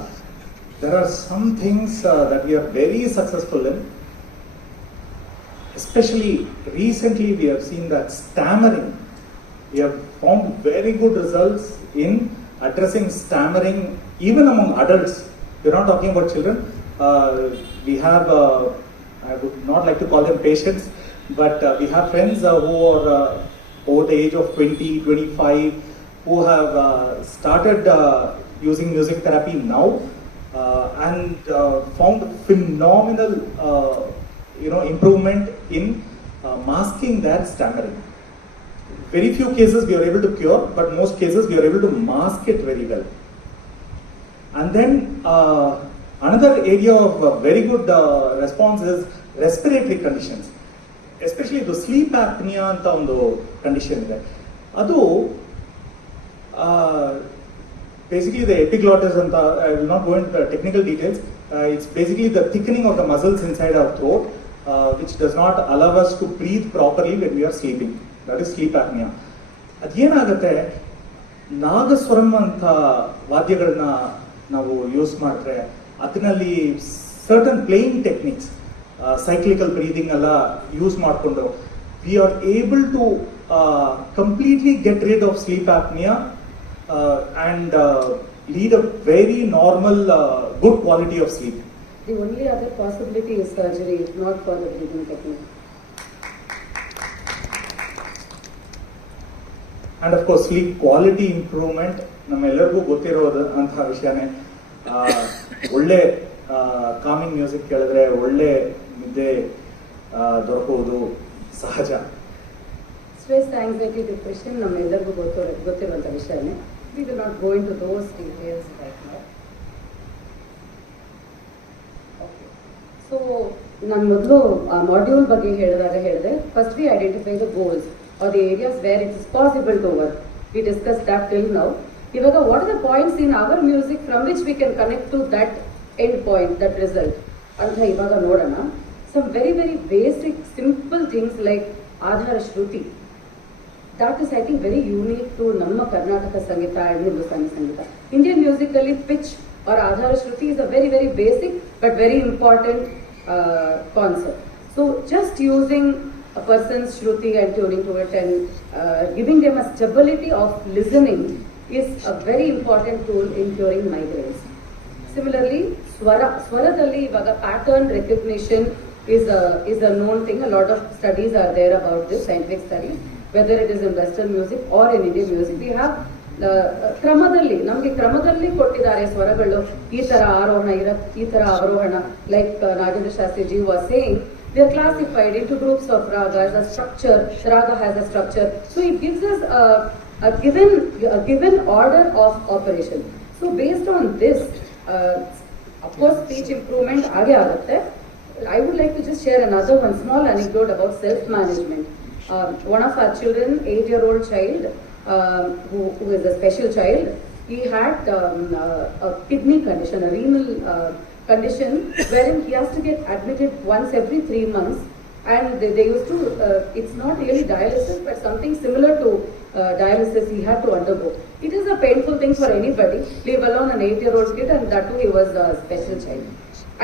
There are some things that we are very successful in. Especially recently we have seen that stammering. We have found very good results in addressing stammering even among adults. We are not talking about children. We have, I would not like to call them patients, but we have friends who are over the age of 20, 25, who have started using music therapy now and found phenomenal improvement in masking that stammering. Very few cases we are able to cure, but most cases we are able to mask it very well. And then another area of very good response is respiratory conditions. Especially the sleep apnea ಅಂತ ಒಂದು condition ಇದೆ. ಅದು basically the epiglottis ಅಂತ, I will not go into technical details. It's basically the thickening of the muscles inside our throat which does not allow us to breathe properly when we are sleeping. That is sleep apnea. ಅದೇನಾಗುತ್ತೆ, ನಾಗಸ್ವರಂ ಅಂತ ವಾದ್ಯಗಳನ್ನ ನಾವು use ಮಾಡಿದ್ರೆ ಅದರಲ್ಲಿ certain playing techniques, cyclical breathing alla use ಮಾಡಿಕೊಂಡು we are able to completely get rid of sleep apnea and lead a very normal good quality of sleep. The only other possibility is surgery, if not for the breathing technique. And of course sleep quality improvement ನಮ್ಮೆಲ್ಲರಿಗೂ ಗೊತ್ತಿರೋದು ಅಂತ ವಿಷಯನೇ. ಒಳ್ಳೆ coming music ಕೇಳಿದ್ರೆ ಒಳ್ಳೆ ನಿದ್ದೆ ದೊರಕುವುದು ಸಹಜ. Stress, anxiety, depression ನಮ್ಮೆಲ್ಲರಿಗೂ ಗೊತ್ತಿರುವಂಥ ವಿಷಯನೇ. We will not go into those details right now. Okay. So ನಾನು ಮೊದಲು ಮಾಡ್ಯೂಲ್ ಬಗ್ಗೆ ಹೇಳಿದೆ first we identify the goals are the areas where it is possible to work. We discuss that till now. ಇವಾಗ what are the points in our music from which we can connect to that end point, that result ಅಂತ ಇವಾಗ ನೋಡೋಣ. Some very very basic simple things like ಆಧಾರ ಶ್ರುತಿ. That is, I think, very unique to ನಮ್ಮ ಕರ್ನಾಟಕ ಸಂಗೀತ and Hindustani Sangeetha. Indian musically pitch or Adhara Shruti is a very very basic but very important concept. So just using a person's Shruti and tuning to it and giving them a stability of listening is a very important tool in curing migraines. Similarly, Swaradalli ivaga pattern recognition is a known thing. A lot of studies are there about this, scientific studies. Whether it is in Western music or in Indian music, we have ಕ್ರಮದಲ್ಲಿ ನಮಗೆ ಕ್ರಮದಲ್ಲಿ ಕೊಟ್ಟಿದ್ದಾರೆ ಸ್ವರಗಳು. ಈ ತರ ಆರೋಹಣ ಈ ತರ ಅವರೋಹಣ. Like Nagendra Shastriji was saying, they are classified into groups of ragas. A structure, raga has a structure, so it gives us a given order of operation. So based on this, of course speech improvement aage agutte. I would like to just share another one small anecdote about self management. One of our children, 8-year-old child, who is a special child, he had a kidney condition, a renal condition, wherein he has to get admitted once every 3 months. And they used to, it's not really dialysis, but something similar to dialysis he had to undergo. It is a painful thing for anybody, leave alone an 8-year-old kid, and that too he was a special child.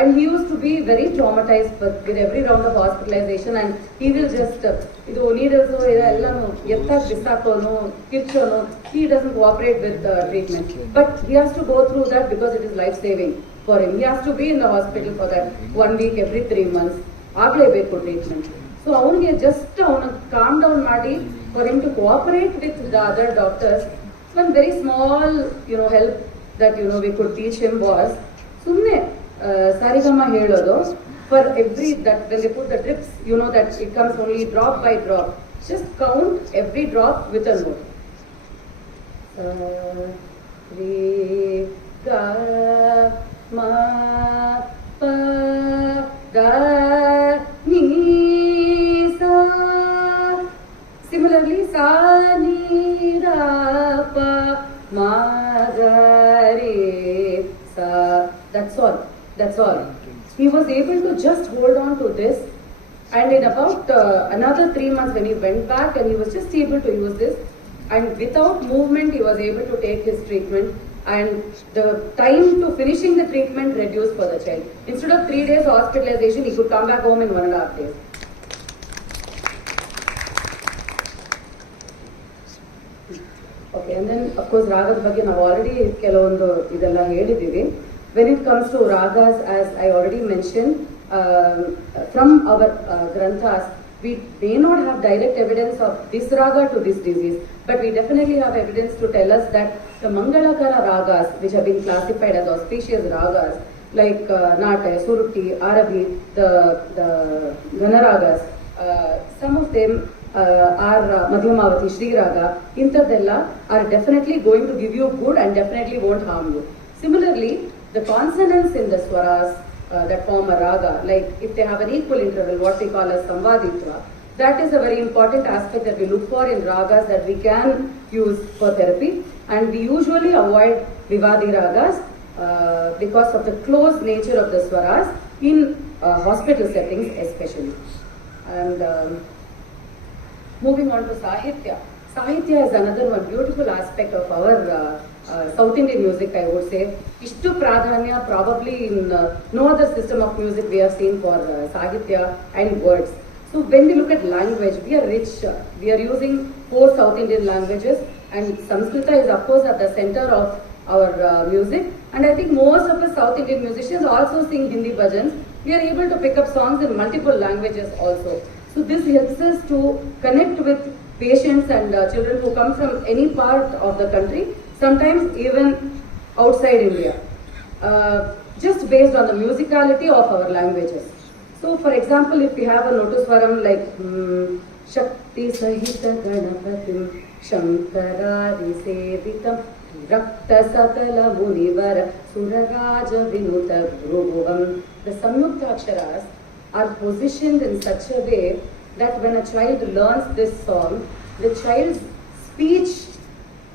And he used to be very traumatized with every round of hospitalization, and he will just, idu needles ellanu yettagi bisakono kirchono, he doesn't cooperate with the treatment. But he has to go through that because it is life saving for him. He has to be in the hospital for that 1 week every 3 months. Aglebeku treatment. So avunige just avunu calm down ಮಾಡಿ for him to cooperate with the other doctors. One very small help that we could teach him was sumne sarigama helodu. For every, that when they put the drips, that it comes only drop by drop. Just count every drop with a note. Re ga ma pa da ni sa. Similarly, sa ni ra pa ma ga re sa. That's all. He was able to just hold on to this, and in about another 3 months when he went back, and he was just able to use this, and without movement he was able to take his treatment, and the time to finishing the treatment reduced for the child. Instead of 3 days hospitalization, he could come back home in 1.5 days. Okay, and then of course ragad ಬಗ್ಗೆ ನಾವು already ಕೆಲವೊಂದು ಇದೆಲ್ಲ ಹೇಳಿದ್ದೀವಿ. When it comes to ragas, as I already mentioned, from our granthas, we may not have direct evidence of this raga to this disease, but we definitely have evidence to tell us that the Mangalakara ragas, which have been classified as auspicious ragas, like Nata, Suruti, Arabi, the Ganaragas, some of them are Madhyamavati, Sri Raga, Intadella are definitely going to give you good and definitely won't harm you. Similarly, the consonants in the swaras that form a raga, like if they have an equal interval, what we call as samvaditva, that is a very important aspect that we look for in ragas that we can use for therapy. And we usually avoid vivadi ragas because of the close nature of the swaras in hospital settings especially. And moving on to Sahitya. Sahitya is another one beautiful aspect of our South Indian music, I would say. Ishtu pradhanya, probably in no other system of music we have seen for Sahitya and words. So when we look at language, we are rich. We are using 4 South Indian languages, and Sanskrita is of course at the center of our music. And I think most of the South Indian musicians also sing Hindi bhajans. We are able to pick up songs in multiple languages also. So this helps us to connect with patients and children who come from any part of the country, sometimes even outside India, just based on the musicality of our languages. So for example, if we have a notuswaram like Shakti Sahita Ganapatim Shankaradi Sevitam Rakta Sakala Munivara Suragaja Vinuta Bhruvam. The Samyukta Aksharas are positioned in such a way that when a child learns this song, the child's speech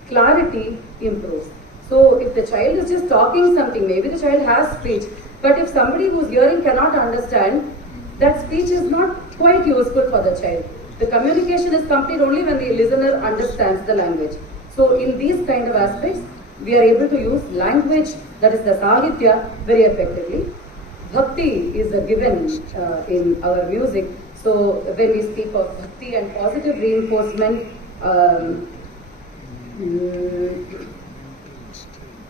clarity improves. So if the child is just talking something, maybe the child has speech, but if somebody who's hearing cannot understand, that speech is not quite useful for the child. The communication is complete only when the listener understands the language. So in these kind of aspects, we are able to use language, that is the Sahitya, very effectively. Bhakti is a given in our music. So when we speak of Bhakti and positive reinforcement,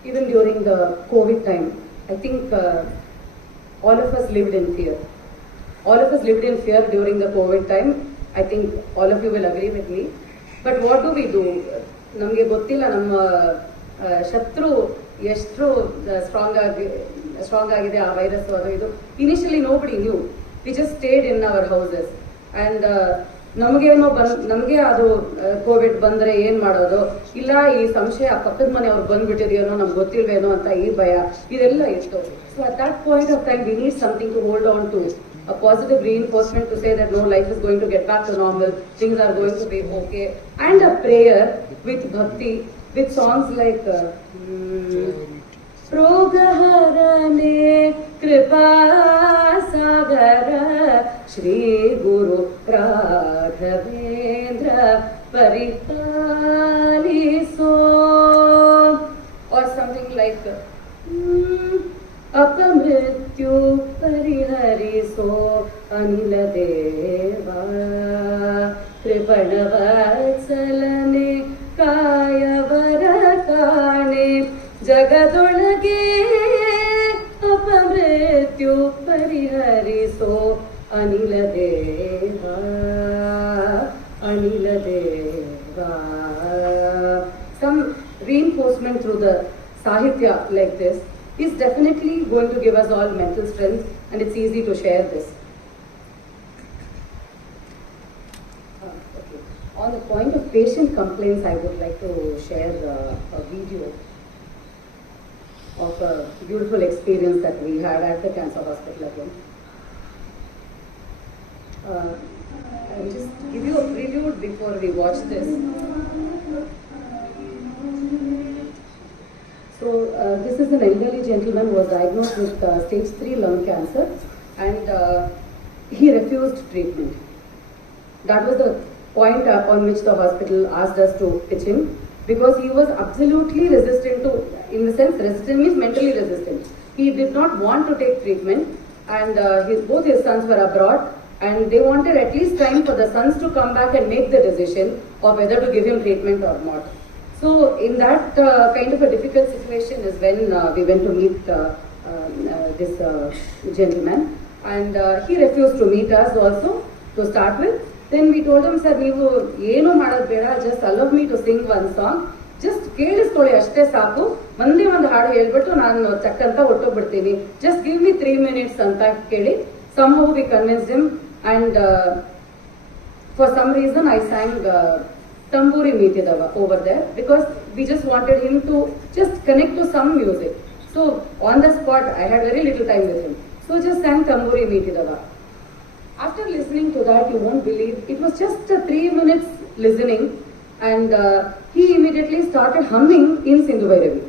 even during the COVID time, I think all of us lived in fear. All of us lived in fear during the COVID time. I think all of you will agree with me. But what do we do? ನಮಗೆ ಗೊತ್ತಿಲ್ಲ ನಮ್ಮ ಶತ್ರು ಎಷ್ಟು strong ಆಗಿದೆ ಆ virus ಅದು ಇದು. Initially nobody new. We just stayed in our houses and ನಮಗೆ ಅದು ಕೋವಿಡ್ ಬಂದರೆ ಏನು ಮಾಡೋದು, ಇಲ್ಲ ಈ ಸಂಶಯ ಪಕ್ಕದ ಮನೆಯವ್ರು ಬಂದ್ಬಿಟ್ಟಿದೆಯೋ ನಮ್ಗೆ ಗೊತ್ತಿಲ್ವೇನೋ ಅಂತ ಈ ಭಯ ಇದೆಲ್ಲ ಇತ್ತು. So at that point of time we need something to hold on to, a positive reinforcement to say that no, life is going to get back to normal, things are going to be okay, and a prayer with bhakti, with songs like Progaharane Kripa Sagara Shri Guru Raghavendra Paripaliso, or something like अपमृत्यु परिहरिसो अनिल देवा कृपणवत्सलने कायवर काणे जगदೊಳಗೆ अपमृत्यु परिहरिसो अनिल देवा अनिल देवा. Some reinforcement through the Sahitya like this is definitely going to give us all mental strength, and it's easy to share this. Okay. On the point of patient complaints, I would like to share a video of a beautiful experience that we had at the cancer hospital again. I'll just give you a prelude before we watch this. So this is an elderly gentleman who was diagnosed with stage 3 lung cancer, and he refused treatment. That was the point on which the hospital asked us to pitch in, because he was absolutely resistant to, in the sense resistant means mentally resistant. He did not want to take treatment, and both his sons were abroad, and they wanted at least time for the sons to come back and make the decision of whether to give him treatment or not. So in that kind of a difficult situation is when we went to meet this gentleman, and he refused to meet us also to start with. Then we told him, sir, ನೀವು ಏನು ಮಾಡೋದು ಬೇಡ, just allow me to sing one song, just ಕೇಳಿಸ್ಕೊಳ್ಳಿ ಅಷ್ಟೇ ಸಾಕು, ಒಂದೇ ಒಂದು ಹಾಡು ಹೇಳ್ಬಿಟ್ಟು ನಾನು ಚಕ್ಕಂತ ಹೊಟ್ಟೋಗ್ಬಿಡ್ತೀನಿ, just give me 3 minutes ಅಂತ ಕೇಳಿ. Somehow we convinced him, and for some reason I sang Tamburi Meetidava over there, because we just wanted him to just connect to some music. So on the spot, I had very little time with him, so just sang Tamburi Meetidava. After listening to that, you won't believe, it was just a 3 minutes listening, and he immediately started humming in Sindhu Bhairavi.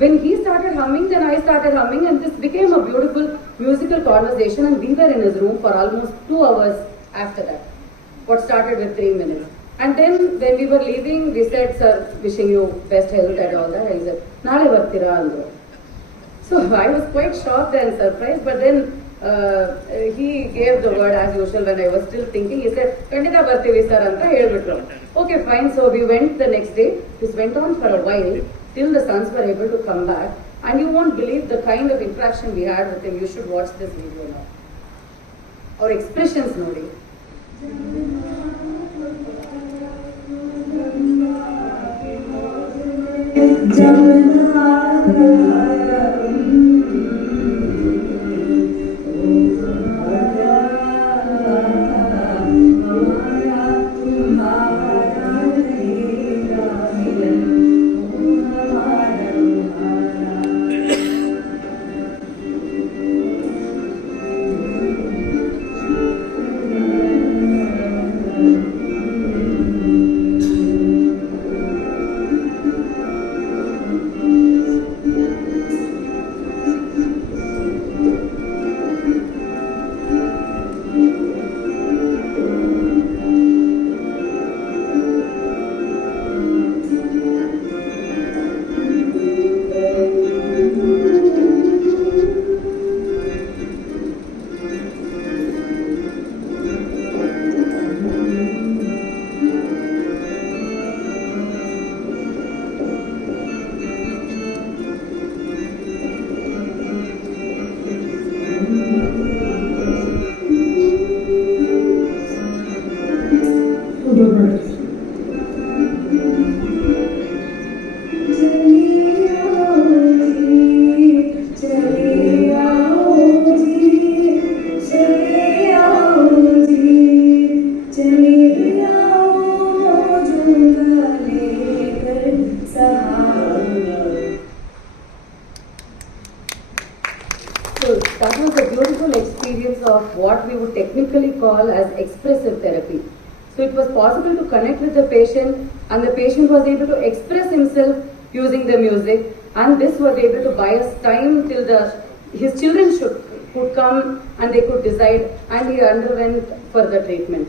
When he started humming, then I started humming, and this became a beautiful musical conversation, and we were in his room for almost 2 hours after that. What started with 3 minutes. And then when we were leaving, we said, sir, wishing you best health and all that. I said, Nale Vartira Andro. So I was quite shocked and surprised, but then he gave the word as usual when I was still thinking. He said, Kandita Vartivi sir anta helbitru. Okay, fine. So we went the next day. This went on for a while till the sons were able to come back. And you won't believe the kind of interaction we had with him. You should watch this video now. Our expressions, Nodi. that was a beautiful experience of what we would technically call as expressive therapy. So it was possible to connect with the patient, and the patient was able to express himself using the music, and this was able to buy us time till his children could come and they could decide, and he underwent further treatment.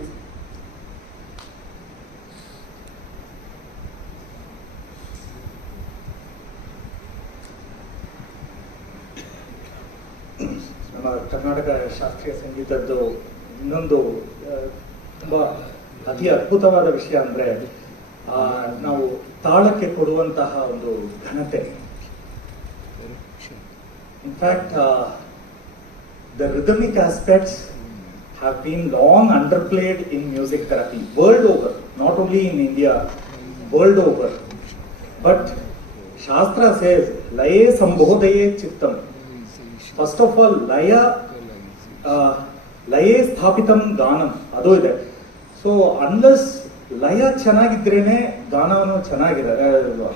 ನಮ್ಮ ಕರ್ನಾಟಕ ಶಾಸ್ತ್ರೀಯ ಸಂಗೀತದ್ದು ಇನ್ನೊಂದು ತುಂಬ ಅತಿ ಅದ್ಭುತವಾದ ವಿಷಯ ಅಂದರೆ ನಾವು ತಾಳಕ್ಕೆ ಕೊಡುವಂತಹ ಒಂದು ಘನತೆ. In fact the rhythmic aspects have been long underplayed in music therapy world over, not only in India, world over. But Shastra says, Laye Sambhodhaye Chittam. First of all, Laye Sthapitam Ganam. Ado ide. So, unless Laya ಚೆನ್ನಾಗಿದ್ರೇನೆ ಗಾನವನ್ನು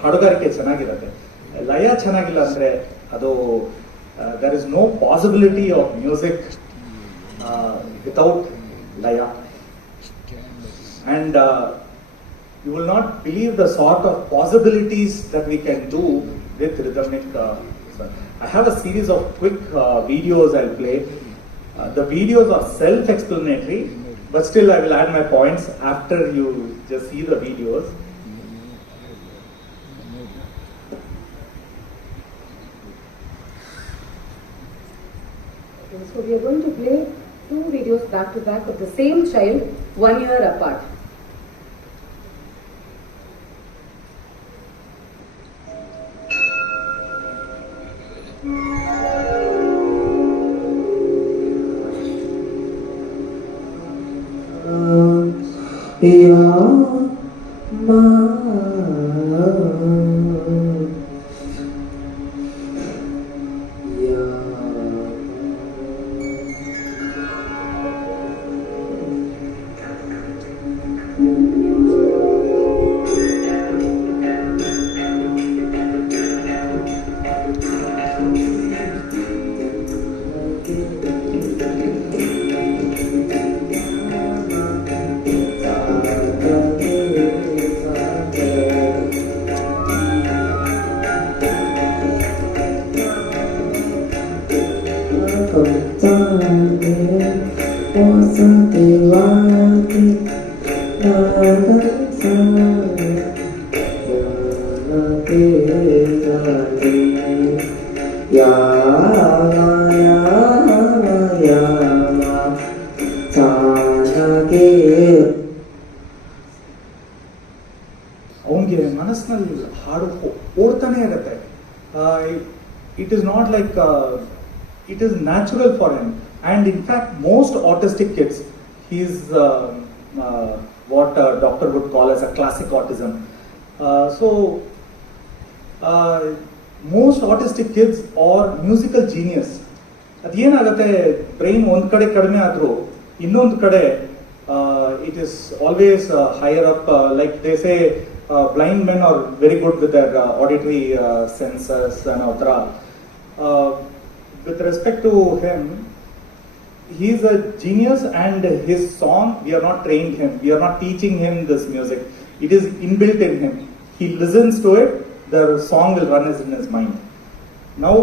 ಹಾಡುಗಾರಿಕೆ ಚೆನ್ನಾಗಿರುತ್ತೆ. ಲಯ ಚೆನ್ನಾಗಿಲ್ಲ ಅಂದರೆ ಅದು there is no possibility of music without laya, and you will not believe the sort of possibilities that we can do with rhythmic. I have a series of quick videos I'll play. The videos are self-explanatory, but still I will add my points after you just see the videos. So we are going to play 2 videos back to back of the same child 1 year apart. ಅವನಿಗೆ ಮನಸ್ಸಿನಲ್ಲಿ ಹಾಡು ಓಡ್ತಾನೆ ಇರುತ್ತೆ. It is not like it is natural for him, and in fact most autistic kids, he is what a doctor would call as a classic autism. So most autistic kids are musical genius. ಅದೇನಾಗುತ್ತೆ, brain ಒಂದು ಕಡೆ ಕಡಿಮೆ ಆದರೂ ಇನ್ನೊಂದು ಕಡೆ it is always higher up, like they say blind men are very good with their auditory senses and ATHREYA. With respect to him, he is a genius, and his song, we are not trained him, we are not teaching him this music, it is inbuilt in him. He listens to it, the song will run in his mind. Now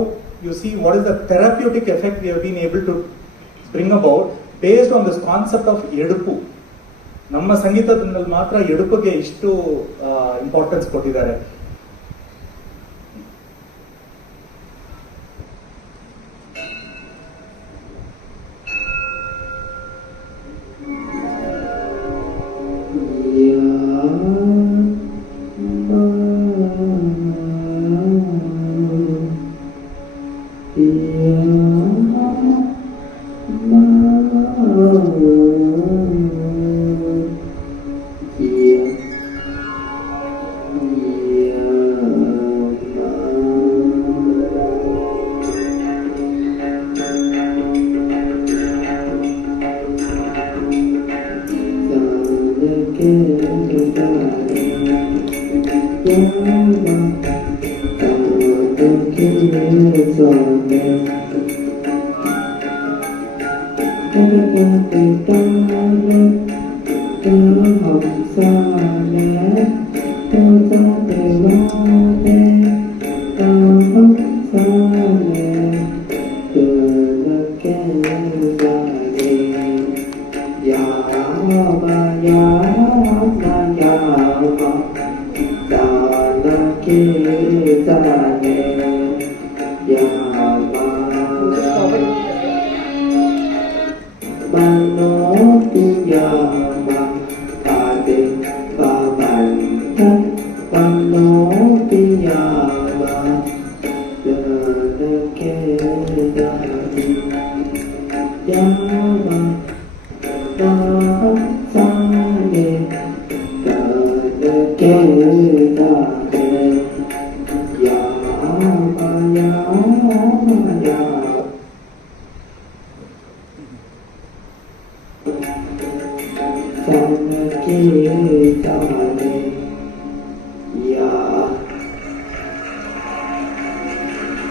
you see what is the therapeutic effect we have been able to bring about based on this concept of edupu. ನಮ್ಮ ಸಂಗೀತದಲ್ಲಿ ಮಾತ್ರ ಎಡುಪಿಗೆ ಇಷ್ಟು importance ಕೊಟ್ಟಿದ್ದಾರೆ.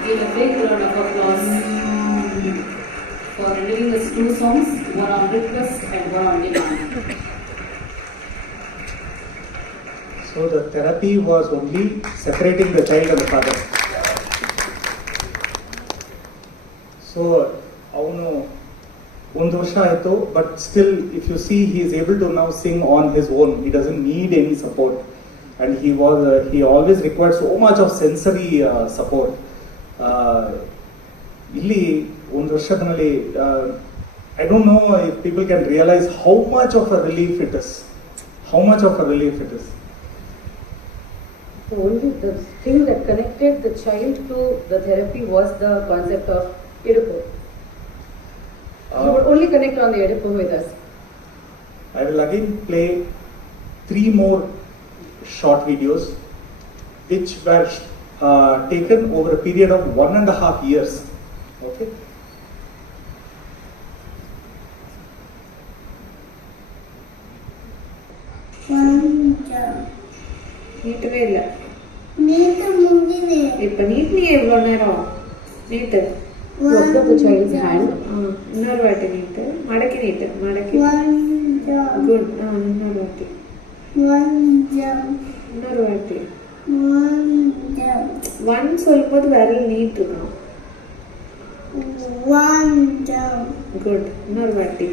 Give a big round of applause for giving us two songs, one on request and one on demand. So the therapy was only separating the child and the father. So avunu ಒಂದು ವರ್ಷ ಆಯಿತು, but still if you see he is able to now sing on his own. He doesn't need any support, and he always required so much of sensory support. ಇಲ್ಲಿ ಒಂದು ವರ್ಷದಲ್ಲಿ I don't know if people can realize how much of a relief it is. How much of a relief it is. So only the thing that connected the child to the therapy was the concept of Edupo. You would only connect on the Edupo with us. I will again play 3 more short videos which were taken over a period of 1.5 years. Okay. நீட்டவே இல்லை இப்போ நீட்னியே எவ்வளோ நேரம் நீட்டு You observe the child's hand. இன்னொரு வாட்டி நீட்டு மடக்கி நீட்டு மடக்கி good இன்னொரு வாட்டி இன்னொரு வாட்டி ஒன் சொல்லும்போது விரல் நீட் இருக்கணும் குட் இன்னொரு வாட்டி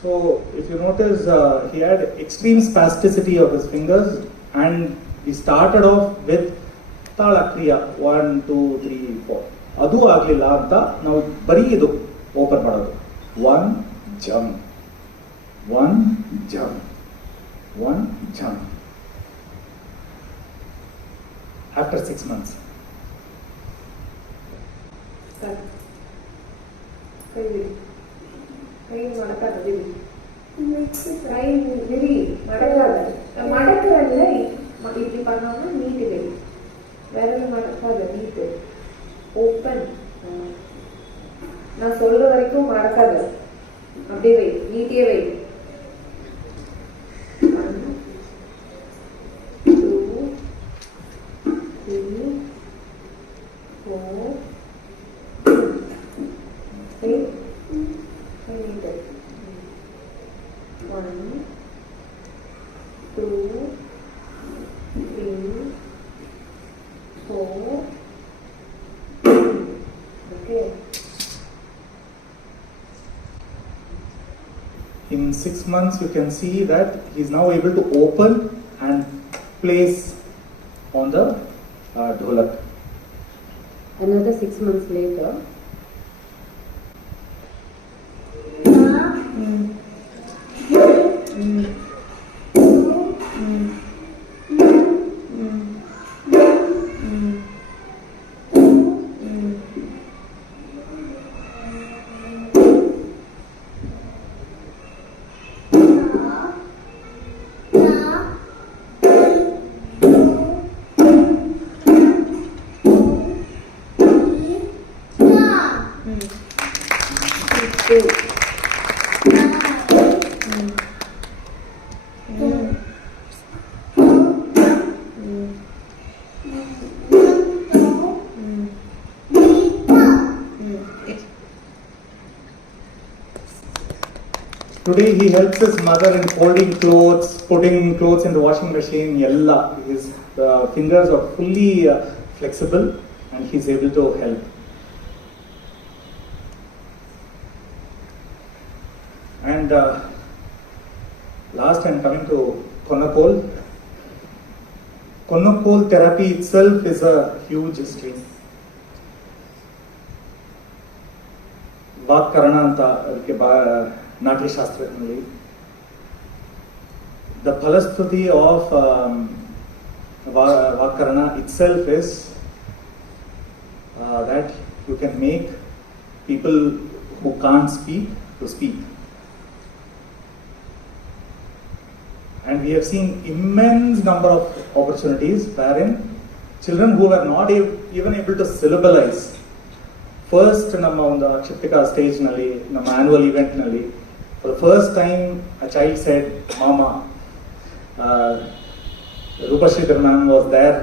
So if you notice, he had extreme spasticity of his fingers, and we started off with ATHREYA 1 2 3 4. Adu ಆಗ್ಲಿಲ್ಲ ಅಂತ ನಾವು ಬರೀ ಇದು ಓಪನ್ ಮಾಡೋದು. 1 jump 1 jump 1 jump. After 6 months. கை மடக்காத விரி கை விரி மடக்காத மடக்கிறல்ல இப்படி பண்ணோம்னா நீட்டு வெளி விரல் மடக்காத நீட்டு ஓப்பன் நான் சொல்ற வரைக்கும் மடக்காத அப்படியே வை நீட்டியே வை 1 2 3 4 5 1 2 3 4. Okay. In 6 months, you can see that he is now able to open and place on the dholak. Another 6 months later, Today he helps his mother in folding clothes, putting clothes in the washing machine. Yella, his fingers are fully flexible, and he's able to help. And last, I'm coming to Konnakol. Konnakol therapy itself is a huge history. THROUGH-KARNA anta adike ನಾಟ್ಯ ಶಾಸ್ತ್ರದಲ್ಲಿ the Palastuti of THROUGH-KARNA itself is that you can make people who can't speak to speak. And we have seen immense number of opportunities wherein children who were not even able to syllabalize. First, ನಮ್ಮ ಒಂದು ಅಕ್ಷಿಪ್ತಿಕಾ ಸ್ಟೇಜ್ನಲ್ಲಿ ನಮ್ಮ annual ಇವೆಂಟ್ನಲ್ಲಿ for the first time a child said mama. Rupashidhar ma'am was there,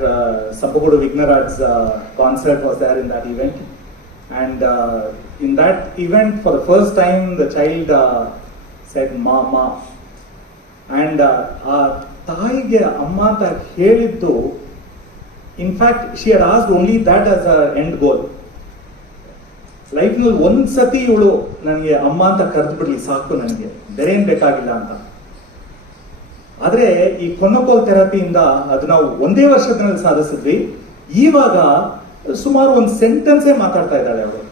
Sampagudu Vignaraj's concert was there in that event, and in that event for the first time the child said mama, and ತಾಯಿಗೆ ಅಮ್ಮ ಅಂತ ಹೇಳಿದ್ದು, in fact she had asked only that as her end goal. ಲೈಫ್ನಲ್ಲಿ ಒಂದ್ಸತಿ ಇವಳು ನನಗೆ ಅಮ್ಮ ಅಂತ ಕರೆದು ಬಿಡ್ಲಿ ಸಾಕು, ನನಗೆ ಬೇರೆ ಏನ್ ಬೇಕಾಗಿಲ್ಲ ಅಂತ. ಆದ್ರೆ ಈ ಕೊನ್ನಕೋಲ್ ಥೆರಪಿಯಿಂದ ಅದು ನಾವು ಒಂದೇ ವರ್ಷದಲ್ಲಿ ಸಾಧಿಸಿದ್ವಿ. ಇವಾಗ ಸುಮಾರು ಒಂದು ಸೆಂಟೆನ್ಸೇ ಮಾತಾಡ್ತಾ ಇದ್ದಾಳೆ ಅವಳು.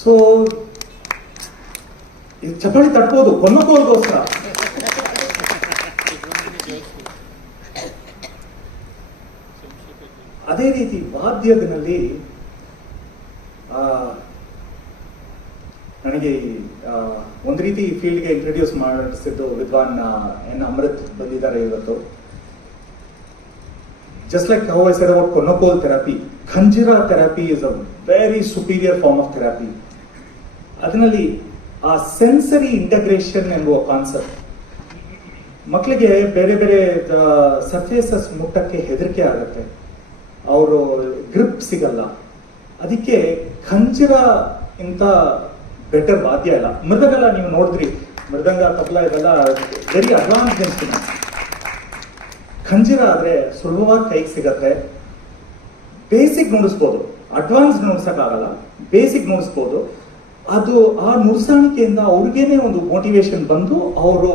ಸೊ ಚಪ್ಪಾಳಿ ತಟ್ಬೋದು ಕೊನ್ನಕೋಲ್ಗೋಸ್ಕರ. ಅದೇ ರೀತಿ ವಾದ್ಯದಲ್ಲಿ ನನಗೆ ಒಂದು ರೀತಿ ಫೀಲ್ಡ್ಗೆ ಇಂಟ್ರೊಡ್ಯೂಸ್ ಮಾಡಿಸಿದ್ದು ವಿದ್ವಾನ್ ಎನ್ ಅಮೃತ್ ಬಂದಿದ್ದಾರೆ ಇವತ್ತು. Just like how I said about Konnakol therapy, Khanjira therapy is a very superior form of therapy. ಅದರಲ್ಲಿ ಆ ಸೆನ್ಸರಿ ಇಂಟಗ್ರೇಷನ್ ಎಂಬುವ ಕಾನ್ಸೆಪ್ಟ್, ಮಕ್ಕಳಿಗೆ ಬೇರೆ ಬೇರೆ ಸರ್ಫೇಸಸ್ ಮುಟ್ಟಕ್ಕೆ ಹೆದರಿಕೆ ಆಗುತ್ತೆ, ಅವರು ಗ್ರಿಪ್ ಸಿಗಲ್ಲ. ಅದಕ್ಕೆ ಖಂಜಿರ ಇಂತ ಬೆಟರ್ ವಾದ್ಯ ಇಲ್ಲ. ಮೃದಂಗ ನೀವು ನೋಡಿದ್ರಿ, ಮೃದಂಗ ತಬಲ ಇದೆಲ್ಲ ವೆರಿ ಅಡ್ವಾನ್ಸ್ ಇನ್ಸ್ಟ್ರುಮೆಂಟ್. ಖಂಜಿರ ಆದ್ರೆ ಸುಲಭವಾಗಿ ಕೈಗೆ ಸಿಗತ್ತೆ, ಬೇಸಿಕ್ ನುಡಿಸ್ಬೋದು, ಅಡ್ವಾನ್ಸ್ ನುಡಿಸಕ್ಕಾಗಲ್ಲ, ಬೇಸಿಕ್ ನುಡಿಸ್ಬೋದು. ಅದು ಆ ನುಡಿಸಾಣಿಕೆಯಿಂದ ಅವ್ರಿಗೇನೆ ಒಂದು ಮೋಟಿವೇಶನ್ ಬಂದು ಅವರು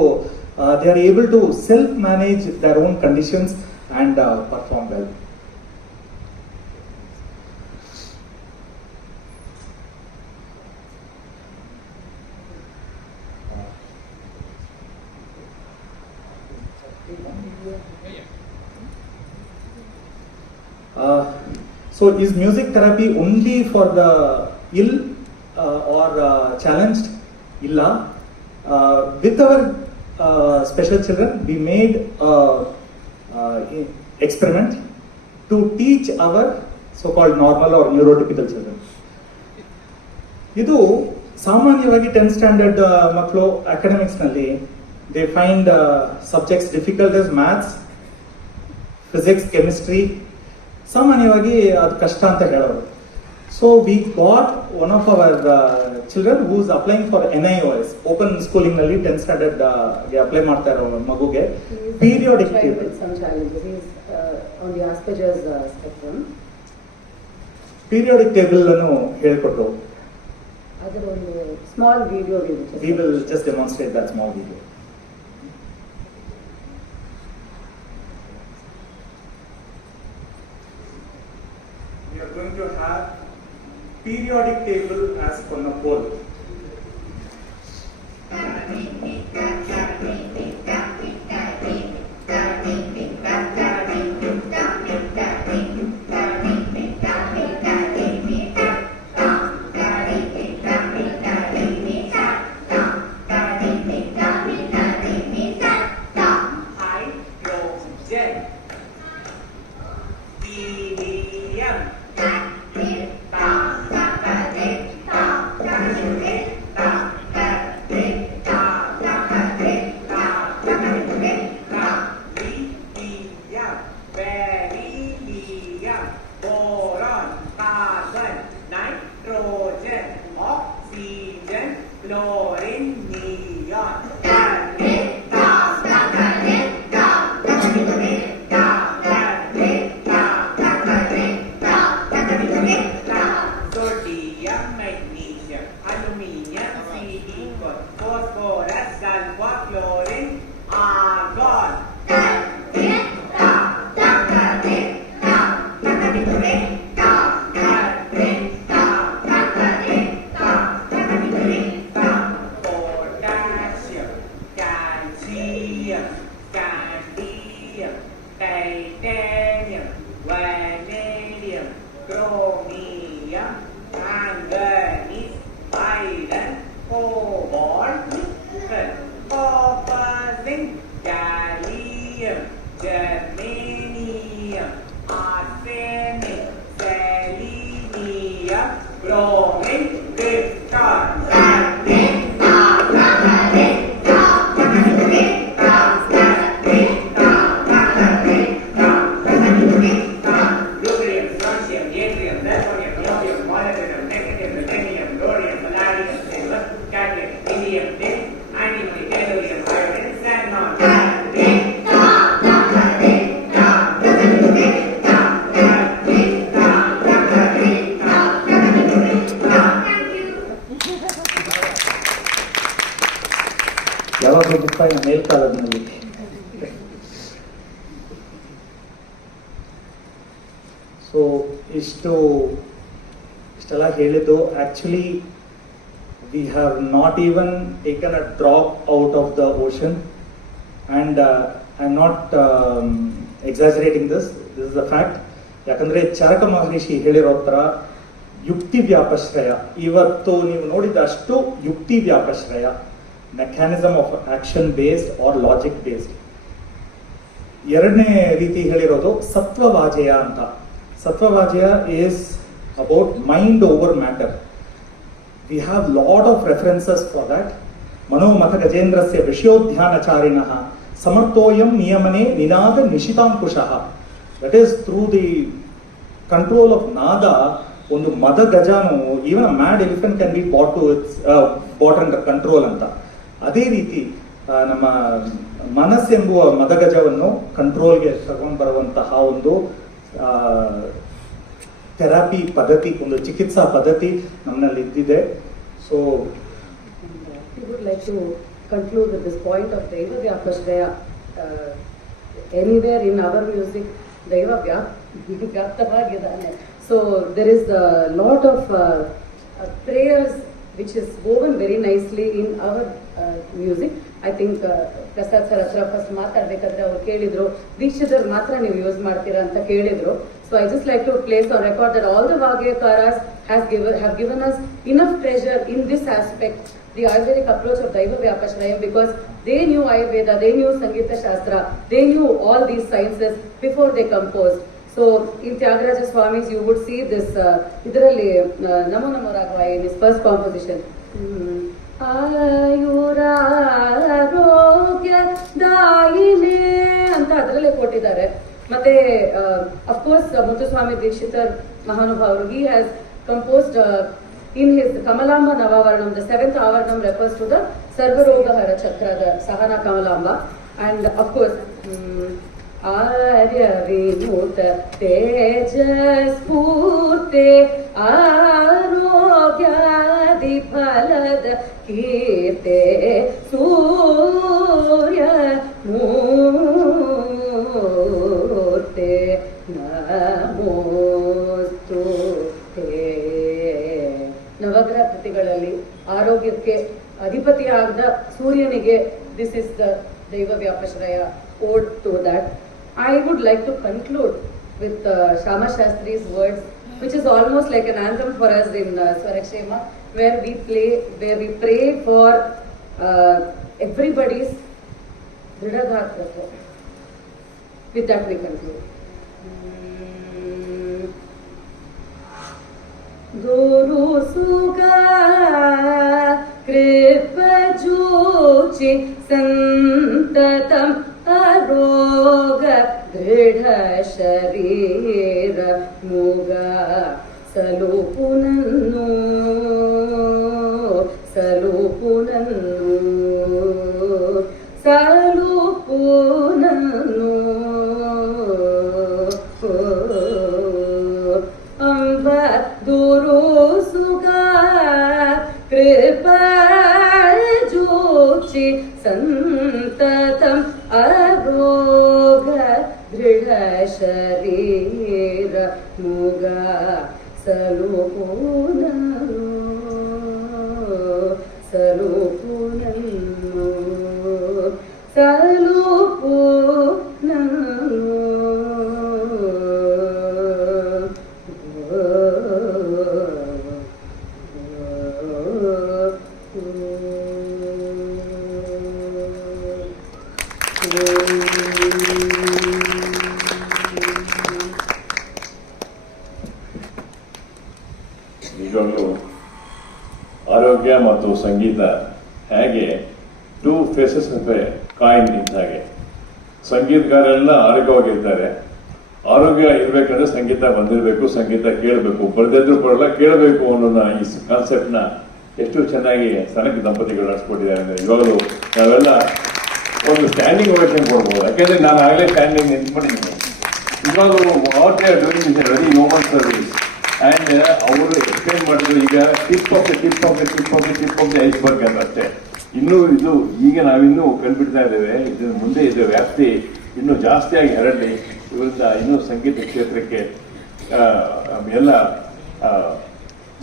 they are able to self manage their own conditions and perform well. So is music therapy only for the ill or challenged? Illa. With our special children, we made experiment to teach our so-called normal or neurotypical children. ಇದು ಸಾಮಾನ್ಯವಾಗಿ 10th standard ಮಕ್ಕಳು academics ನಲ್ಲಿ they find subjects difficult as maths, physics, chemistry. ಸಾಮಾನ್ಯವಾಗಿ ಅದು ಕಷ್ಟ ಅಂತ ಹೇಳೋರು. So we got one of our children who is applying for NIOS, open schooling ನಲ್ಲಿ 10th ಸ್ಟ್ಯಾಂಡರ್ಡ್ ಗೆ ಅಪ್ಲೈ ಮಾಡ್ತಾ ಇರೋ ಮಗುಗೆ ಪೀರಿಯಾಡಿಕ್ ಟೇಬಲ್, ಪೀರಿಯಾಡಿಕ್ ಟೇಬಲ್ ಅನ್ನು ಹೇಳಿಕೊಟ್ರು. ಅದರ ಒಂದು small video we will just demonstrate that small video. We are going to have periodic table as Konnakol. chromium, manganese, iron, cobalt, nickel, copper, zinc, gallium, germanium, arsenic, selenium, bromine, krypton, platinum, rubidium, strontium, yttrium, zirconium, niobium, molybdenum, technetium, ruthenium, rhodium, palladium, silver, cadmium, indium, tin, antimony, tellurium, iodine, xenon, ಯಾವಾಗ ಹೋಗುತ್ತಾ ಇನ್ನು ಮೇಲ್ಕಾಲದಲ್ಲಿ so ಇಷ್ಟೆಲ್ಲ ಹೇಳಿದ್ದು actually we have not even taken a drop out of the ocean and I am not exaggerating this is the fact. ಯಾಕಂದ್ರೆ ಚರಕ ಮಹರ್ಷಿ ಹೇಳಿರೋ ಥರ ಯುಕ್ತಿ ವ್ಯಾಪಶ್ರಯ, ಇವತ್ತು ನೀವು ನೋಡಿದ ಅಷ್ಟು ಯುಕ್ತಿ ವ್ಯಾಪಶ್ರಯ, mechanism of action based or logic based. ಎರಡನೇ ರೀತಿ ಹೇಳಿರೋದು ಸತ್ವವಾಜಯ ಅಂತ. ಸತ್ವವಾಜಯ is about mind over matter. We have lot of references for that. ಮನೋಮಥ ಗಜೇಂದ್ರಸ್ಯ ವಿಷಯೋಧ್ಯಾನಚಾರಿಣಃ ಸಮರ್ಥೋಯಂ ನಿಯಮನೆ ನಿನಾದ ನಿಶಿತಾಂಕುಶಃ. That is through the control of ನಾದ. ಒಂದು ಮದ ಗಜಾನು, even a mad elephant can be brought under control ಅಂತ. ಅದೇ ರೀತಿ ನಮ್ಮ ಮನಸ್ಸೆಂಬುವ ಮದಗಜವನ್ನು ಕಂಟ್ರೋಲ್ಗೆ ತಗೊಂಡು ಬರುವಂತಹ ಒಂದು ಥೆರಪಿ ಪದ್ಧತಿ, ಒಂದು ಚಿಕಿತ್ಸಾ ಪದ್ಧತಿ ನಮ್ಮಲ್ಲಿ ಇದ್ದಿದೆ. So we would like to conclude with this point of Daiva Vyapashraya. Anywhere in our music, Daiva Vyaptavagidane. So there is a lot of prayers which is woven very nicely in our music. I think Prasad sir ಹತ್ರ first ಮಾತಾಡ್ಬೇಕಾದ್ರೆ ಅವ್ರು ಕೇಳಿದ್ರು, ದೀಕ್ಷಿತರು ಮಾತ್ರ ನೀವು use ಮಾಡ್ತೀರಾ ಅಂತ ಕೇಳಿದ್ರು. So I just like to place on record that all the Vagyakaras have given us enough treasure in this aspect, the Ayurvedic approach of Daiva Vyapashrayam, because they knew Ayurveda, they knew Sangeeta Shastra, they knew all these sciences before they composed. So in Tyagaraja Swami's you would see this idaralli Namo Namo Raghava in his first composition. ಆಯುರಾರೋಗ್ಯ ದಾಯಿನೇ ಅಂತ ಅದರಲ್ಲೇ ಕೊಟ್ಟಿದ್ದಾರೆ. ಮತ್ತೆ of course Muthuswamy Dikshitar ಮಹಾನುಭಾವರು, he has composed in his Kamalamba Navavarnam, the 7th Avarnam refers to the Sarvarogahara Chakra, the Sahana Kamalamba, and of course ಆರ್ಯ ವಿನೂತ ತೇಜಸ್ಫೂರ್ತೆ ಆರೋಗ್ಯಾದಿ ಫಲದ ಕೀರ್ತೆ ಸೂರ್ಯ ಮೂರ್ತೆ ನಮೋಸ್ತುತೇ. ನವಗ್ರಹ ಕೃತಿಗಳಲ್ಲಿ ಆರೋಗ್ಯಕ್ಕೆ ಅಧಿಪತಿಯಾದ ಸೂರ್ಯನಿಗೆ ದಿಸ್ ಇಸ್ ದ ದೈವ ವ್ಯಾಪಶ್ರಯ ode to that. I would like to conclude with Shama Shastri's words, which is almost like an anthem for us in Swarakshema, where we pray for everybody's dridhagatratva. With that we conclude. Guru Suga Kripa Juchi Santatam ಅರೋಗ ದೃಢ ಶರೀರ ಮುಗ ಸಲುಪುನನ್ನು ಅಂಬ ದುರು ಸುಗ ಕೃಪಾ ಜೋಚಿ ಸಂತತಂ ಅರೋಗ ದೃಢ ಶರೀರ ಮುಗ ಸಲುಪುನನು ಸಲುಪುನನು ಕಾವ್ಯ ಮತ್ತು ಸಂಗೀತ ಹೇಗೆ two faces of a coin ಇದ್ದ ಹಾಗೆ. ಸಂಗೀತಗಾರೆಲ್ಲ ಆರೋಗ್ಯವಾಗಿರ್ತಾರೆ. ಆರೋಗ್ಯ ಇರಬೇಕಂದ್ರೆ ಸಂಗೀತ ಬಂದಿರಬೇಕು, ಸಂಗೀತ ಕೇಳಬೇಕು, ಬರೆದಿದ್ರು ಬರಲ್ಲ, ಕೇಳಬೇಕು ಅನ್ನೋ ಈ ಕಾನ್ಸೆಪ್ಟ್ನ ಎಷ್ಟು ಚೆನ್ನಾಗಿ ಸನಕ್ ದಂಪತಿಗಳು ನಡೆಸ್ಕೊಟ್ಟಿದ್ದಾರೆ ಅಂದರೆ ಇವಾಗಲೂ ನಾವೆಲ್ಲ ಒಂದು ಸ್ಟ್ಯಾಂಡಿಂಗ್ ಓವೇಷನ್ ಕೊಡ್ಬೋದು. ಯಾಕೆಂದ್ರೆ ನಾನು ಆಗಲೇ ಸ್ಟ್ಯಾಂಡಿಂಗ್ ನಿಂತ್ಕೊಂಡಿದ್ದೀನಿ. ಇವಾಗಲೂ what are doing is A very human service. And ಅವರು ಎಕ್ಸ್ಪ್ಲೇನ್ ಮಾಡಿದ್ರು ಈಗ ಟಿಪ್ ಆಫ್ ದ ಐಸ್ಬರ್ಗ್ ಅಂತ ಅಷ್ಟೇ. ಇನ್ನೂ ಇದು ಈಗ ನಾವಿನ್ನೂ ಕಂಡುಬಿಡ್ತಾ ಇದ್ದೇವೆ. ಇದ್ರ ಮುಂದೆ ಇದು ವ್ಯಾಪ್ತಿ ಇನ್ನೂ ಜಾಸ್ತಿಯಾಗಿ ಹರಡಿ ಇವರಿಂದ ಇನ್ನೂ ಸಂಗೀತ ಕ್ಷೇತ್ರಕ್ಕೆ ಎಲ್ಲ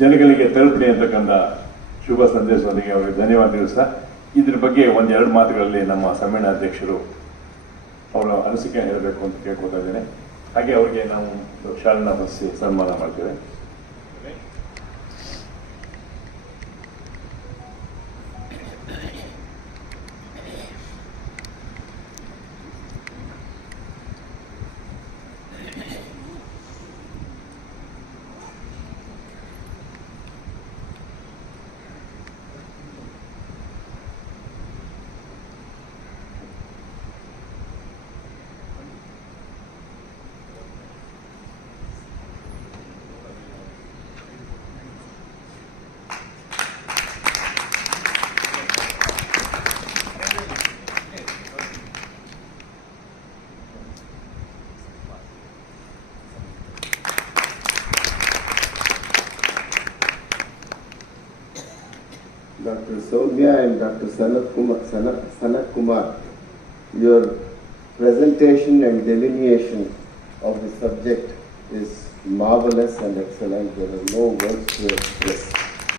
ಜನಗಳಿಗೆ ತಲುಪಲಿ ಅಂತಕ್ಕಂಥ ಶುಭ ಸಂದೇಶದೊಂದಿಗೆ ಅವರಿಗೆ ಧನ್ಯವಾದಗಳು ಸಹ. ಇದ್ರ ಬಗ್ಗೆ ಒಂದೆರಡು ಮಾತುಗಳಲ್ಲಿ ನಮ್ಮ ಸಮ್ಮೇಳನಾಧ್ಯಕ್ಷರು ಅವರ ಅನಿಸಿಕೆ ಹೇಳಬೇಕು ಅಂತ ಕೇಳ್ಕೊತಾ ಇದ್ದೇನೆ. ಹಾಗೆ ಅವರಿಗೆ ನಾವು ಶಾಲನ ಬರೆಸಿ ಸನ್ಮಾನ ಮಾಡ್ತೇವೆ. Dr. SOWMYA and Dr. SANK KUMAR, your presentation and delineation of the subject is marvelous and excellent. There are no words to express.